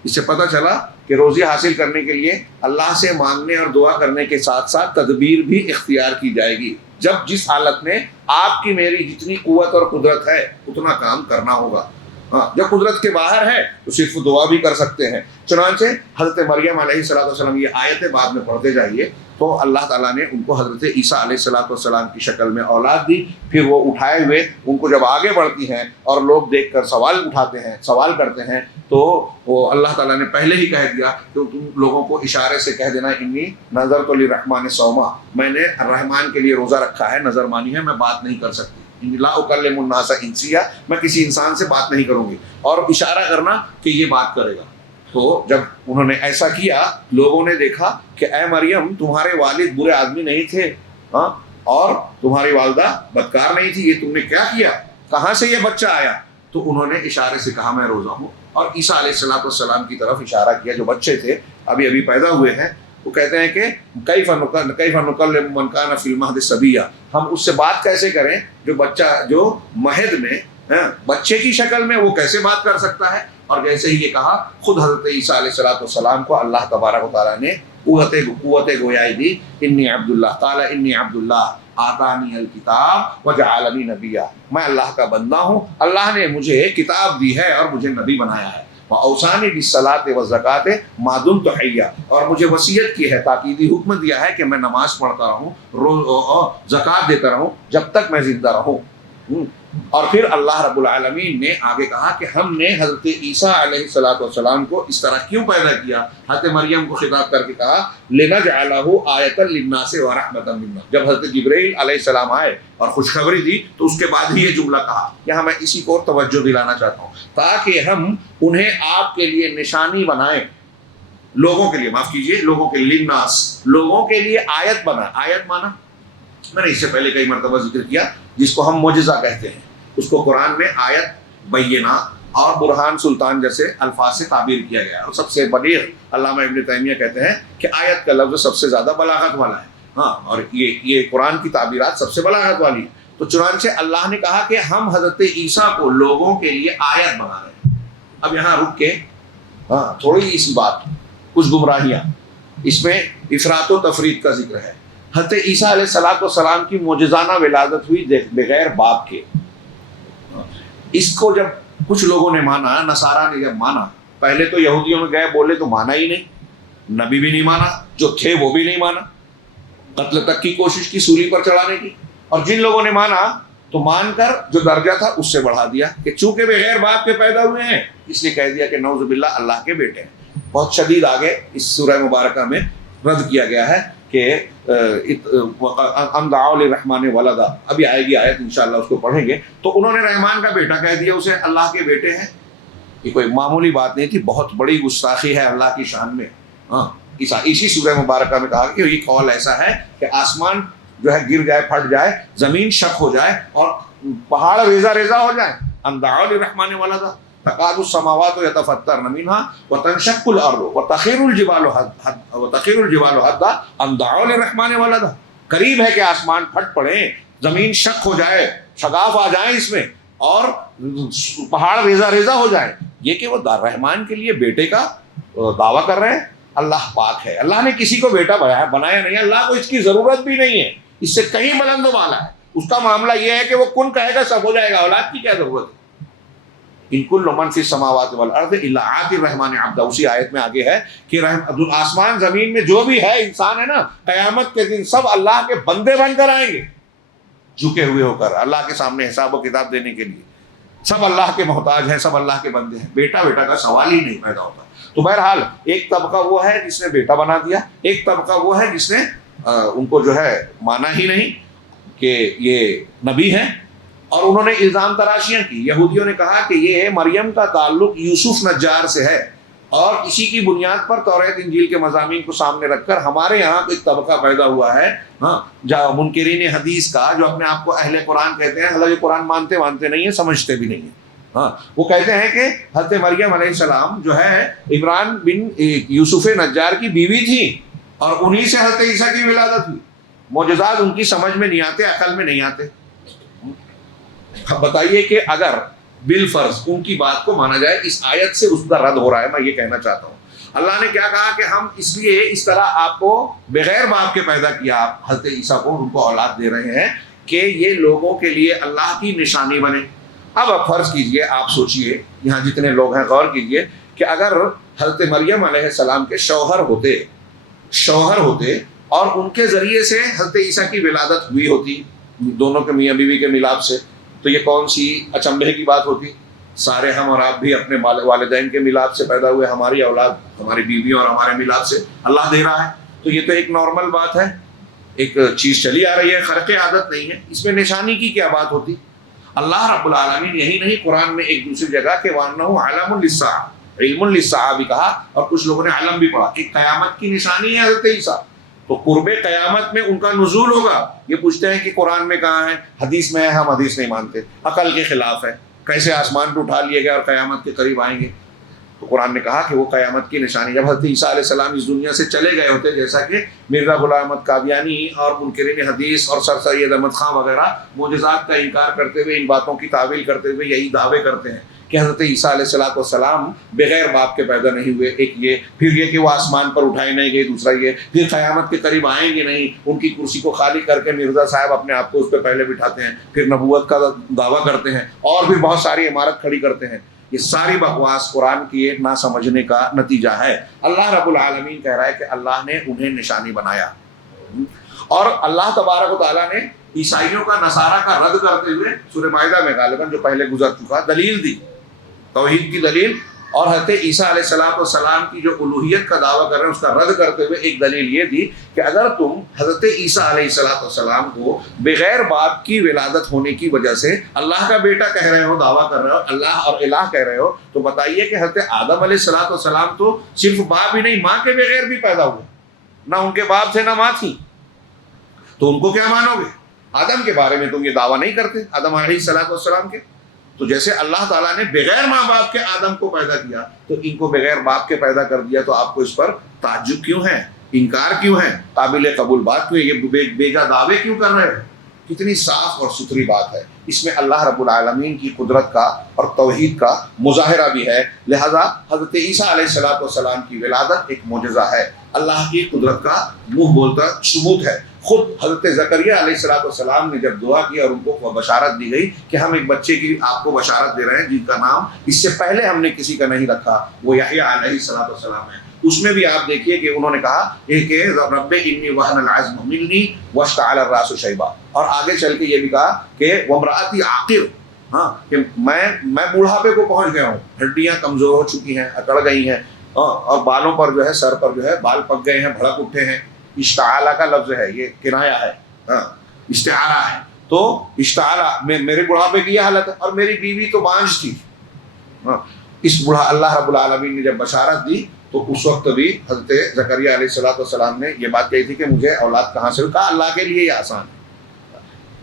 اس سے پتہ چلا کہ روزی حاصل کرنے کے لیے اللہ سے مانگنے اور دعا کرنے کے ساتھ ساتھ تدبیر بھی اختیار کی جائے گی. جب جس حالت میں آپ کی میری جتنی قوت اور قدرت ہے اتنا کام کرنا ہوگا. ہاں، جب قدرت کے باہر ہے تو صرف دعا بھی کر سکتے ہیں. چنانچہ حضرت مریم علیہ السلام، یہ آیتیں بعد میں پڑھتے جائیے، تو اللہ تعالیٰ نے ان کو حضرت عیسیٰ علیہ السلام کی شکل میں اولاد دی. پھر وہ اٹھائے ہوئے ان کو جب آگے بڑھتی ہیں اور لوگ دیکھ کر سوال اٹھاتے ہیں، سوال کرتے ہیں، تو وہ اللہ تعالیٰ نے پہلے ہی کہہ دیا کہ تم لوگوں کو اشارے سے کہہ دینا انی نظرت للرحمن صوما، میں نے الرحمن کے لیے روزہ رکھا ہے، نظر مانی ہے، میں بات نہیں کر سکتی. لا اکلم الناس انسیا، میں کسی انسان سے بات نہیں کروں گی. اور اشارہ کرنا کہ یہ بات کرے گا. تو جب انہوں نے ایسا کیا، لوگوں نے دیکھا کہ اے مریم تمہارے والد برے آدمی نہیں تھے، ہاں، اور تمہاری والدہ بدکار نہیں تھی، یہ تم نے کیا کیا، کہاں سے یہ بچہ آیا؟ تو انہوں نے اشارے سے کہا میں روزہ ہوں، اور عیسیٰ علیہ السلام کی طرف اشارہ کیا. جو بچے تھے ابھی پیدا ہوئے ہیں، وہ کہتے ہیں کہ کیف نکلم من کان فی المہد صبیا، ہم اس سے بات کیسے کریں جو بچہ جو مہد میں بچے کی شکل میں، وہ کیسے بات کر سکتا ہے؟ اور جیسے ہی یہ کہا، خود حضرت عیسیٰ علیہ السلام کو اللہ تبارک و تعالیٰ نے قوت گویائی دی. انی عبداللہ، قال انی عبداللہ آتانی الکتاب وجعلنی نبیا، میں اللہ کا بندہ ہوں، اللہ نے مجھے کتاب دی ہے اور مجھے نبی بنایا ہے. وَأَوْصَانِي بِالصَّلَاةِ وَالزَّكَاةِ مَا دُمْتُ حَيًّا، اور مجھے وصیت کی ہے، تاکیدی حکم دیا ہے کہ میں نماز پڑھتا رہوں، زکوٰۃ دیتا رہوں جب تک میں زندہ رہوں. اور پھر اللہ رب العالمین نے آگے کہا کہ ہم نے حضرت عیسیٰ علیہ السلام کو اس طرح کیوں پیدا کیا. حضرت مریم کو خطاب کر کے کہا لِنَجْعَلَهُ آیَةً لِلنَّاسِ وَرَحْمَةً مِنَّا. جب حضرت جبرائیل علیہ السلام آئے اور خوشخبری دی تو اس کے بعد ہی یہ جملہ کہا. یہاں میں اسی کو توجہ دلانا چاہتا ہوں تاکہ ہم انہیں آپ کے لیے نشانی بنائیں، لوگوں کے لیے، معاف کیجیے، لوگوں کے لیے، للناس، لوگوں کے لیے آیت بنا. آیت مانا میں نے اس سے پہلے کئی مرتبہ ذکر کیا، جس کو ہم معجزہ کہتے ہیں، اس کو قرآن میں آیت، بینہ اور برہان سلطان جیسے الفاظ سے تعبیر کیا گیا ہے. اور سب سے بلیغ علامہ ابن تیمیہ کہتے ہیں کہ آیت کا لفظ سب سے زیادہ بلاغت والا ہے. ہاں، اور یہ قرآن کی تعبیرات سب سے بلاغت والی ہے. تو چنانچہ اللہ نے کہا کہ ہم حضرت عیسیٰ کو لوگوں کے لیے آیت بنا رہے ہیں. اب یہاں رک کے تھوڑی سی بات، کچھ گمراہیاں، اس میں افراط و تفریط کا ذکر ہے. حضرت عیسیٰ علیہ السلام کی معجزانہ ولادت ہوئی بغیر باپ کے. اس کو جب کچھ لوگوں نے مانا، نصارہ نے جب مانا، پہلے تو یہودیوں میں گئے بولے تو مانا ہی نہیں، نبی بھی نہیں مانا، جو تھے وہ بھی نہیں مانا، قتل تک کی کوشش کی سولی پر چڑھانے کی. اور جن لوگوں نے مانا تو مان کر جو درجہ تھا اس سے بڑھا دیا کہ چونکہ بغیر باپ کے پیدا ہوئے ہیں اس لیے کہہ دیا کہ نعوذ باللہ اللہ کے بیٹے ہیں. بہت شدید آگے اس سورہ مبارکہ میں رد کیا گیا ہے کہ ام دعوا للرحمن ولدا، ابھی آئے گی آیت انشاءاللہ، اس کو پڑھیں گے. تو انہوں نے رحمان کا بیٹا کہہ دیا اسے، اللہ کے بیٹے ہیں. یہ کوئی معمولی بات نہیں تھی، بہت بڑی گستاخی ہے اللہ کی شان میں. اسی سورہ مبارکہ میں کہا کہ یہ قول ایسا ہے کہ آسمان جو ہے گر جائے، پھٹ جائے، زمین شق ہو جائے اور پہاڑ ریزہ ریزہ ہو جائے. ام دعوا للرحمن ولدا، تقاد السماوات یتفطرن منها وتنشق الارض وتخر الجبال هدا ان دعوا للرحمن ولدا. قریب ہے کہ آسمان پھٹ پڑیں، زمین شق ہو جائے، شگاف آ جائیں اس میں، اور پہاڑ ریزہ ریزہ ہو جائیں. یہ کہ وہ رحمان کے لیے بیٹے کا دعویٰ کر رہے ہیں. اللہ پاک ہے، اللہ نے کسی کو بیٹا بنایا نہیں، اللہ کو اس کی ضرورت بھی نہیں ہے، اس سے کہیں بلند و بالا ہے. اس کا معاملہ یہ ہے کہ وہ کن کہے گا سب ہو جائے گا، اولاد کی کیا ضرورت ہے. ان کل من فی السماوات والارض الا آتی الرحمن عبدا. اسی آیت میں آگے ہے کہ آسمان زمین میں جو بھی ہے انسان ہے نا، قیامت کے دن سب اللہ کے بندے بن کر آئیں گے، جھکے ہوئے ہو کر اللہ کے سامنے حساب و کتاب دینے کے لیے. سب اللہ کے محتاج ہیں، سب اللہ کے بندے ہیں، بیٹا کا سوال ہی نہیں پیدا ہوتا. تو بہرحال ایک طبقہ وہ ہے جس نے بیٹا بنا دیا، ایک طبقہ وہ ہے جس نے ان کو جو ہے مانا ہی نہیں کہ یہ نبی ہیں، اور انہوں نے الزام تراشیاں کی. یہودیوں نے کہا کہ یہ مریم کا تعلق یوسف نجار سے ہے، اور اسی کی بنیاد پر توریت انجیل کے مضامین کو سامنے رکھ کر ہمارے یہاں ایک طبقہ پیدا ہوا ہے منکرین حدیث کا، جو اپنے آپ کو اہل قرآن کہتے ہیں. حالانکہ قرآن مانتے نہیں ہیں، سمجھتے بھی نہیں ہیں. وہ کہتے ہیں کہ حضرت مریم علیہ السلام جو ہے عمران بن یوسف نجار کی بیوی تھی، اور انہی سے حضرت عیسیٰ کی ولادت ہوئی. معجزات ان کی سمجھ میں نہیں آتے، عقل میں نہیں آتے. بتائیے کہ اگر بالفرض ان کی بات کو مانا جائے، اس آیت سے اس کا رد ہو رہا ہے. میں یہ کہنا چاہتا ہوں، اللہ نے کیا کہا کہ ہم اس لیے اس طرح آپ کو بغیر باپ کے پیدا کیا، آپ حضرت عیسیٰ کو ان کو اولاد دے رہے ہیں کہ یہ لوگوں کے لیے اللہ کی نشانی بنے. اب آپ فرض کیجئے، آپ سوچئے، یہاں جتنے لوگ ہیں غور کیجئے کہ اگر حضرت مریم علیہ السلام کے شوہر ہوتے اور ان کے ذریعے سے حضرت عیسیٰ کی ولادت ہوئی ہوتی، دونوں کے میاں بیوی کے ملاپ سے، تو یہ کون سی اچنبھے کی بات ہوتی. سارے ہم اور آپ بھی اپنے والدین کے ملاپ سے پیدا ہوئے، ہماری اولاد ہماری بیویوں اور ہمارے ملاپ سے اللہ دے رہا ہے. تو یہ تو ایک نارمل بات ہے، ایک چیز چلی آ رہی ہے، خرق عادت نہیں ہے. اس میں نشانی کی کیا بات ہوتی. اللہ رب العالمین یہی نہیں، قرآن میں ایک دوسری جگہ کہ وَأَنَّهُ عَلَمٌ لِلسَّاعَةِ علم للساعہ بھی کہا، اور کچھ لوگوں نے علم بھی پڑھا کہ قیامت کی نشانی ہے حضرت عیسیٰ. تو قرب قیامت میں ان کا نزول ہوگا. یہ پوچھتے ہیں کہ قرآن میں کہاں ہے، حدیث میں ہے. ہم حدیث نہیں مانتے، عقل کے خلاف ہے. کیسے آسمان پہ اٹھا لیے گئے اور قیامت کے قریب آئیں گے. تو قرآن نے کہا کہ وہ قیامت کی نشانی جب حضرت عیسیٰ علیہ السلام اس دنیا سے چلے گئے ہوتے، جیسا کہ مرزا غلام احمد قادیانی اور منکرین حدیث اور سر سید احمد خان وغیرہ معجزات کا انکار کرتے ہوئے، ان باتوں کی تعویل کرتے ہوئے یہی دعوے کرتے ہیں کہ حضرت عیسیٰ علیہ السلام بغیر باپ کے پیدا نہیں ہوئے. ایک یہ، پھر یہ کہ وہ آسمان پر اٹھائے نہیں گئے، دوسرا یہ پھر قیامت کے قریب آئیں گے نہیں. ان کی کرسی کو خالی کر کے مرزا صاحب اپنے آپ کو اس پہ پہلے بٹھاتے ہیں، پھر نبوت کا دعویٰ کرتے ہیں، اور پھر بہت ساری عمارت کھڑی کرتے ہیں. یہ ساری بکواس قرآن کی نہ سمجھنے کا نتیجہ ہے. اللہ رب العالمین کہہ رہا ہے کہ اللہ نے انہیں نشانی بنایا، اور اللہ تبارک و تعالیٰ نے عیسائیوں کا نصارہ کا رد کرتے ہوئے سورہ مائدہ میں غالباً جو پہلے گزر چکا دلیل دی، توحید کی دلیل، اور حضرت عیسیٰ علیہ السلام کی جو الوہیت کا دعویٰ کر رہے ہیں اس کا رد کرتے ہوئے ایک دلیل یہ دی کہ اگر تم حضرت عیسیٰ علیہ السلام کو بغیر باپ کی ولادت ہونے کی وجہ سے اللہ کا بیٹا کہہ رہے ہو، دعویٰ کر رہے ہو، اللہ اور الہ کہہ رہے ہو، تو بتائیے کہ حضرت آدم علیہ السلام تو صرف باپ ہی نہیں، ماں کے بغیر بھی پیدا ہوئے، نہ ان کے باپ تھے نہ ماں تھی. تو ان کو کیا مانو گے؟ آدم کے بارے میں تم یہ دعویٰ نہیں کرتے، آدم علیہ السلام کے. تو جیسے اللہ تعالیٰ نے بغیر ماں باپ کے آدم کو پیدا کیا، تو ان کو بغیر باپ کے پیدا کر دیا. تو آپ کو اس پر تعجب کیوں ہے، انکار کیوں ہے، قابل قبول بات کیوں ہے، یہ بیجا دعوے کیوں کر رہے ہیں؟ کتنی صاف اور ستھری بات ہے. اس میں اللہ رب العالمین کی قدرت کا اور توحید کا مظاہرہ بھی ہے. لہذا حضرت عیسیٰ علیہ السلام کی ولادت ایک معجزہ ہے، اللہ کی قدرت کا منہ بولتا ثبوت ہے. خود حضرت زکریا علیہ السلام نے جب دعا کی اور ان کو بشارت دی گئی کہ ہم ایک بچے کی آپ کو بشارت دے رہے ہیں جن کا نام اس سے پہلے ہم نے کسی کا نہیں رکھا، وہ یحییٰ علیہ السلام ہے. اس میں بھی آپ دیکھیے کہ انہوں نے کہا کہ رب انی وہن العظم منی واشتعل الراس شیبا، اور آگے چل کے یہ بھی کہا کہ وامرأتی عاقر، کہ میں بوڑھاپے کو پہنچ گیا ہوں، ہڈیاں کمزور ہو چکی ہیں، اکڑ گئی ہیں، اور بالوں پر جو ہے، سر پر جو ہے بال پک گئے ہیں، بھڑک اٹھے ہیں. اشتعالہ کا لفظ ہے، یہ کنایا ہے، استعارہ ہے. تو اشتعالہ میرے بڑھاپے کی یہ حالت ہے، اور میری بیوی تو بانجھ تھی. اس بڑھا اللہ رب العالمین نے جب بشارت دی تو اس وقت بھی حضرت زکریا علیہ السلام نے یہ بات کہی تھی کہ مجھے اولاد کہاں سے؟ کہا اللہ کے لیے یہ آسان ہے.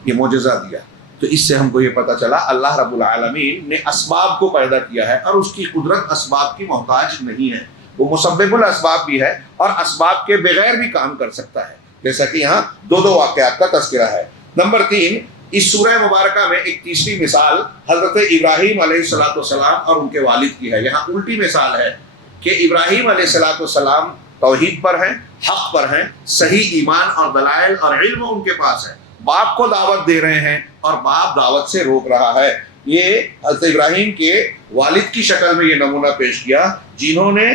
یہ معجزہ دیا. تو اس سے ہم کو یہ پتہ چلا اللہ رب العالمین نے اسباب کو پیدا کیا ہے اور اس کی قدرت اسباب کی محتاج نہیں ہے، وہ مسبب الاسباب بھی ہے اور اسباب کے بغیر بھی کام کر سکتا ہے، جیسا کہ یہاں دو واقعات کا تذکرہ ہے۔ نمبر 3، اس سورہ مبارکہ میں ایک تیسری مثال حضرت ابراہیم علیہ السلام اور ان کے والد کی ہے۔ یہاں الٹی مثال ہے کہ ابراہیم علیہ السلام توحید پر ہیں، حق پر ہیں، صحیح ایمان اور دلائل اور علم ان کے پاس ہے، باپ کو دعوت دے رہے ہیں اور باپ دعوت سے روک رہا ہے۔ یہ حضرت ابراہیم کے والد کی شکل میں یہ نمونہ پیش کیا، جنہوں نے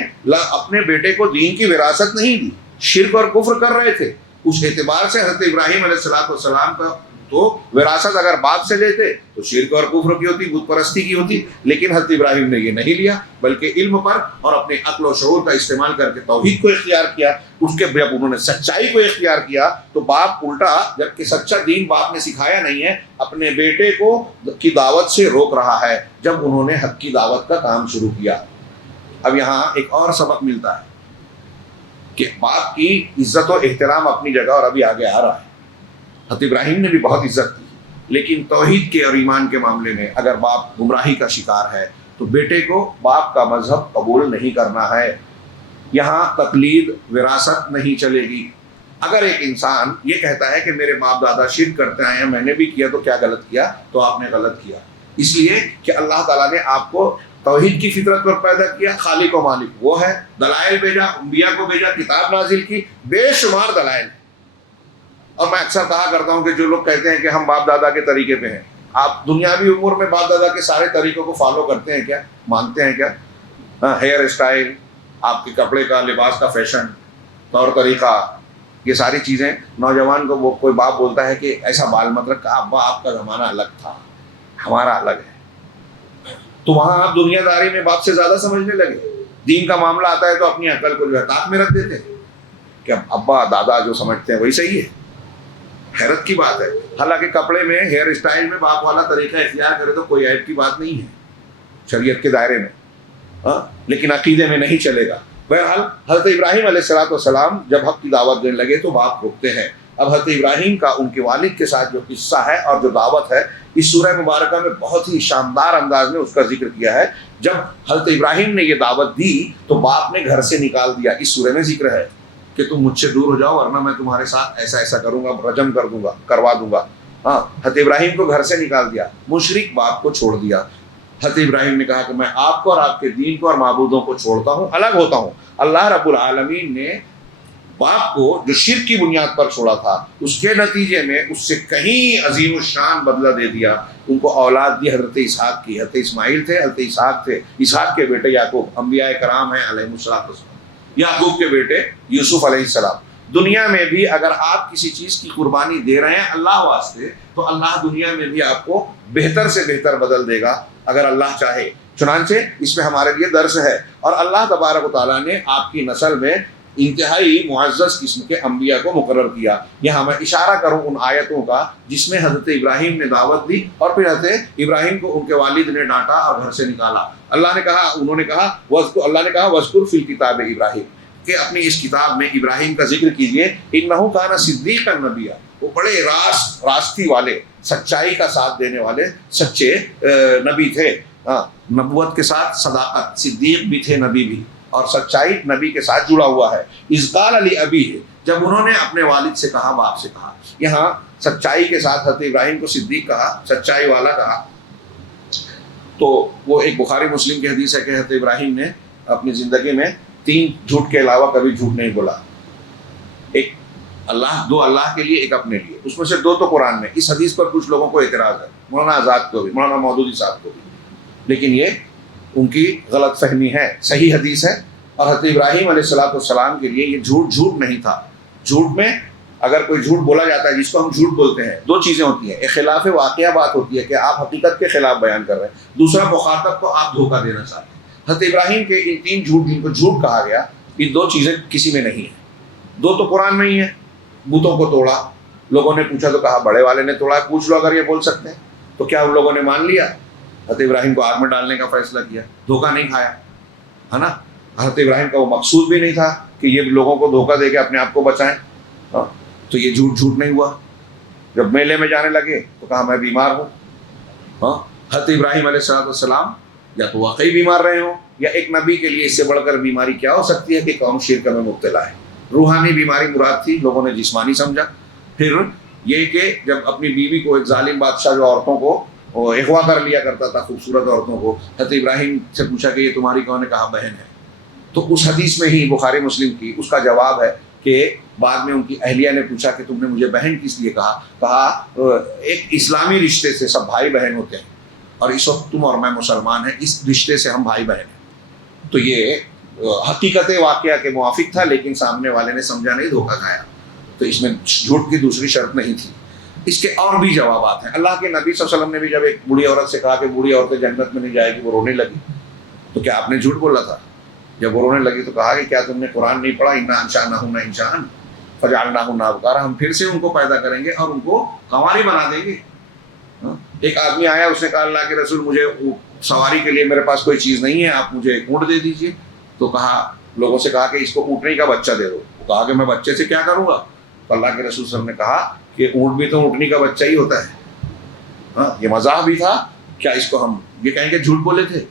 اپنے بیٹے کو دین کی وراثت نہیں دی، شرک اور کفر کر رہے تھے۔ اس اعتبار سے حضرت ابراہیم علیہ السلام کا تو وراثت اگر باپ سے لیتے تو شرک اور کفر کی ہوتی، بت پرستی کی ہوتی، لیکن حضرت ابراہیم نے یہ نہیں لیا، بلکہ علم پر اور اپنے عقل و شعور کا استعمال کر کے توحید کو اختیار کیا۔ اس کے جب انہوں نے سچائی کو اختیار کیا تو باپ الٹا، جبکہ سچا دین باپ نے سکھایا نہیں ہے، اپنے بیٹے کو کی دعوت سے روک رہا ہے جب انہوں نے حق کی دعوت کا کام شروع کیا۔ اب یہاں ایک اور سبق ملتا ہے کہ باپ کی عزت و احترام اپنی جگہ اور ابھی آگے آ رہا ہے۔ حضرت ابراہیم نے بھی بہت عزت کی، لیکن توحید کے اور ایمان کے معاملے میں اگر باپ گمراہی کا شکار ہے تو بیٹے کو باپ کا مذہب قبول نہیں کرنا ہے۔ یہاں تقلید وراثت نہیں چلے گی۔ اگر ایک انسان یہ کہتا ہے کہ میرے باپ دادا شرک کرتے آئے ہیں، میں نے بھی کیا تو کیا غلط کیا، تو آپ نے غلط کیا، اس لیے کہ اللہ تعالیٰ نے آپ کو توحید کی فطرت پر پیدا کیا، خالق و مالک وہ ہے، دلائل بھیجا، انبیاء کو بھیجا، کتاب نازل کی، بے شمار دلائل۔ اور میں اکثر کہا کرتا ہوں کہ جو لوگ کہتے ہیں کہ ہم باپ دادا کے طریقے پہ ہیں، آپ دنیاوی امور میں باپ دادا کے سارے طریقوں کو فالو کرتے ہیں کیا، مانتے ہیں کیا؟ ہیئر اسٹائل، آپ کے کپڑے کا، لباس کا فیشن، طور طریقہ، یہ ساری چیزیں نوجوان کو وہ کوئی باپ بولتا ہے کہ ایسا بال مت رکھا، ابا آپ کا زمانہ الگ تھا، ہمارا الگ ہے، تو وہاں آپ دنیا داری میں باپ سے زیادہ سمجھنے لگے۔ دین کا معاملہ آتا ہے تو اپنی عقل کو جو ہے طاق میں رکھ دیتے ہیں کہ ابا دادا جو سمجھتے ہیں وہی صحیح ہے۔ حیرت کی بات ہے، حالانکہ کپڑے میں، ہیئر اسٹائل میں باپ والا طریقہ اختیار کرے تو کوئی عیب کی بات نہیں ہے شریعت کے دائرے میں، لیکن عقیدے میں نہیں چلے گا۔ بہرحال حضرت ابراہیم علیہ السلام جب حق کی دعوت دینے لگے تو باپ روکتے ہیں۔ اب حضرت ابراہیم کا ان کے والد کے ساتھ جو قصہ ہے اور جو دعوت ہے، اس سورہ مبارکہ میں بہت ہی شاندار انداز میں اس کا ذکر کیا ہے۔ جب حضرت ابراہیم نے یہ دعوت دی تو باپ نے گھر سے نکال دیا، اس سورہ میں ذکر ہے کہ تم مجھ سے دور ہو جاؤ ورنہ میں تمہارے ساتھ ایسا ایسا کروں گا، رجم کر دوں گا، کروا دوں گا۔ حضرت ابراہیم کو گھر سے نکال دیا، مشرک باپ کو چھوڑ دیا۔ حضرت ابراہیم نے کہا کہ میں آپ کو اور آپ کے دین کو اور معبودوں کو چھوڑتا ہوں، الگ ہوتا ہوں۔ اللہ رب العالمین نے باپ کو جو شرک کی بنیاد پر چھوڑا تھا، اس کے نتیجے میں اس سے کہیں عظیم الشان بدلہ دے دیا۔ ان کو اولاد دی حضرت اسحاق کی، حضرت اسماعیل تھے، حضرت اسحاق تھے، اسحاق کے بیٹے یعقوب، انبیاء کرام ہیں علیہ السلام، یعقوب کے بیٹے یوسف علیہ السلام۔ دنیا میں بھی اگر آپ کسی چیز کی قربانی دے رہے ہیں اللہ واسطے تو اللہ دنیا میں بھی آپ کو بہتر سے بہتر بدل دے گا اگر اللہ چاہے۔ چنانچہ اس میں ہمارے لیے درس ہے، اور اللہ تبارک و تعالیٰ نے آپ کی نسل میں انتہائی معزز قسم کے انبیاء کو مقرر کیا۔ یہاں میں اشارہ کروں ان آیتوں کا جس میں حضرت ابراہیم نے دعوت دی اور پھر حضرت ابراہیم کو ان کے والد نے ڈانٹا اور گھر سے نکالا۔ اللہ نے کہا وَاذْكُرْ فِي الْكِتَابِ ابراہیم، کہ اپنی اس کتاب میں ابراہیم کا ذکر کیجئے، اِنَّهُ كَانَ صِدِّيقًا نَبِيًّا، وہ بڑے راستی والے، سچائی کا ساتھ دینے والے سچے نبی تھے۔ نبوت کے ساتھ صداقت، صدیق بھی تھے، نبی بھی، اور سچائی نبی کے ساتھ جڑا ہوا ہے۔ اذ قال لأبیہ، جب انہوں نے اپنے والد سے کہا، باپ سے کہا، یہاں سچائی کے ساتھ حضرت ابراہیم کو صدیق کہا، سچائی والا کہا، تو وہ ایک بخاری مسلم کی حدیث ہے کہ حضرت ابراہیم نے اپنی زندگی میں 3 جھوٹ کے علاوہ کبھی جھوٹ نہیں بولا۔ ایک اللہ، 2 اللہ کے لیے، ایک اپنے لیے، اس میں سے 2 تو قرآن میں۔ اس حدیث پر کچھ لوگوں کو اعتراض ہے، مولانا آزاد کو بھی، مولانا مودودی صاحب کو بھی، لیکن یہ ان کی غلط فہمی ہے، صحیح حدیث ہے۔ اور حضرت ابراہیم علیہ السلام کے لیے یہ جھوٹ نہیں تھا۔ جھوٹ میں اگر کوئی جھوٹ بولا جاتا ہے، جس کو ہم جھوٹ بولتے ہیں، 2 چیزیں ہوتی ہیں، ایک خلاف واقعہ بات ہوتی ہے کہ آپ حقیقت کے خلاف بیان کر رہے ہیں، دوسرا مخاطب کو آپ دھوکہ دینا چاہتے ہیں۔ حضرت ابراہیم کے ان 3 جھوٹ، جن کو جھوٹ کہا گیا، ان 2 چیزیں کسی میں نہیں ہیں۔ 2 تو قرآن میں ہی ہیں، بتوں کو توڑا، لوگوں نے پوچھا تو کہا بڑے والے نے توڑا، پوچھ لو اگر یہ بول سکتے ہیں، تو کیا ان لوگوں نے مان لیا؟ حضرت ابراہیم کو آگ میں ڈالنے کا فیصلہ کیا، دھوکہ نہیں کھایا، ہے نا۔ حضرت ابراہیم کا وہ مقصود بھی نہیں تھا کہ یہ لوگوں کو دھوکہ دے کے اپنے آپ کو بچائیں، تو یہ جھوٹ نہیں ہوا۔ جب میلے میں جانے لگے تو کہا میں بیمار ہوں. ہاں حضرت ابراہیم علیہ السلام یا تو واقعی بیمار رہے ہوں, یا ایک نبی کے لیے اس سے بڑھ کر بیماری کیا ہو سکتی ہے کہ قوم شرک میں مبتلا ہے. روحانی بیماری مراد تھی, لوگوں نے جسمانی سمجھا. پھر یہ کہ جب اپنی بیوی کو, ایک ظالم بادشاہ جو عورتوں کو اغوا کر لیا کرتا تھا, خوبصورت عورتوں کو, حضرت ابراہیم سے پوچھا کہ یہ تمہاری کون ہے, کہا بہن ہے. تو اس حدیث میں ہی بخاری مسلم کی اس کا جواب ہے کہ بعد میں ان کی اہلیہ نے پوچھا کہ تم نے مجھے بہن کس لیے کہا ایک اسلامی رشتے سے سب بھائی بہن ہوتے ہیں, اور اس وقت تم اور میں مسلمان ہیں, اس رشتے سے ہم بھائی بہن ہیں. تو یہ حقیقت واقعہ کے موافق تھا, لیکن سامنے والے نے سمجھا نہیں, دھوکہ کھایا. تو اس میں جھوٹ کی دوسری شرط نہیں تھی. اس کے اور بھی جوابات ہیں. اللہ کے نبی صلی اللہ علیہ وسلم نے بھی جب ایک بوڑھی عورت سے کہا کہ بوڑھی عورتیں جنت میں نہیں جائے گی, وہ رونے لگی, تو کیا آپ نے جھوٹ بولا تھا؟ جب وہ رونے لگی تو کہا کہ کیا تم نے قرآن نہیں پڑھا, انا انشأناہن انشاء فجعلناہن ابکارا, ہم پھر سے ان کو پیدا کریں گے اور ان کو کنواری بنا دیں گے. ایک آدمی آیا, اس نے کہا اللہ کے رسول مجھے سواری کے لیے میرے پاس کوئی چیز نہیں ہے, آپ مجھے ایک اونٹ دے دیجیے. تو کہا, لوگوں سے کہا کہ اس کو اونٹنی کا بچہ دے دو. وہ کہا کہ میں بچے سے کیا کروں گا؟ تو اللہ کے رسول صلی اللہ علیہ وسلم نے کہا کہ اونٹ بھی تو اونٹنی کا بچہ ہی ہوتا ہے. یہ مزاح بھی تھا کیا اس کو ہم یہ کہیں گے جھوٹ بولے تھے؟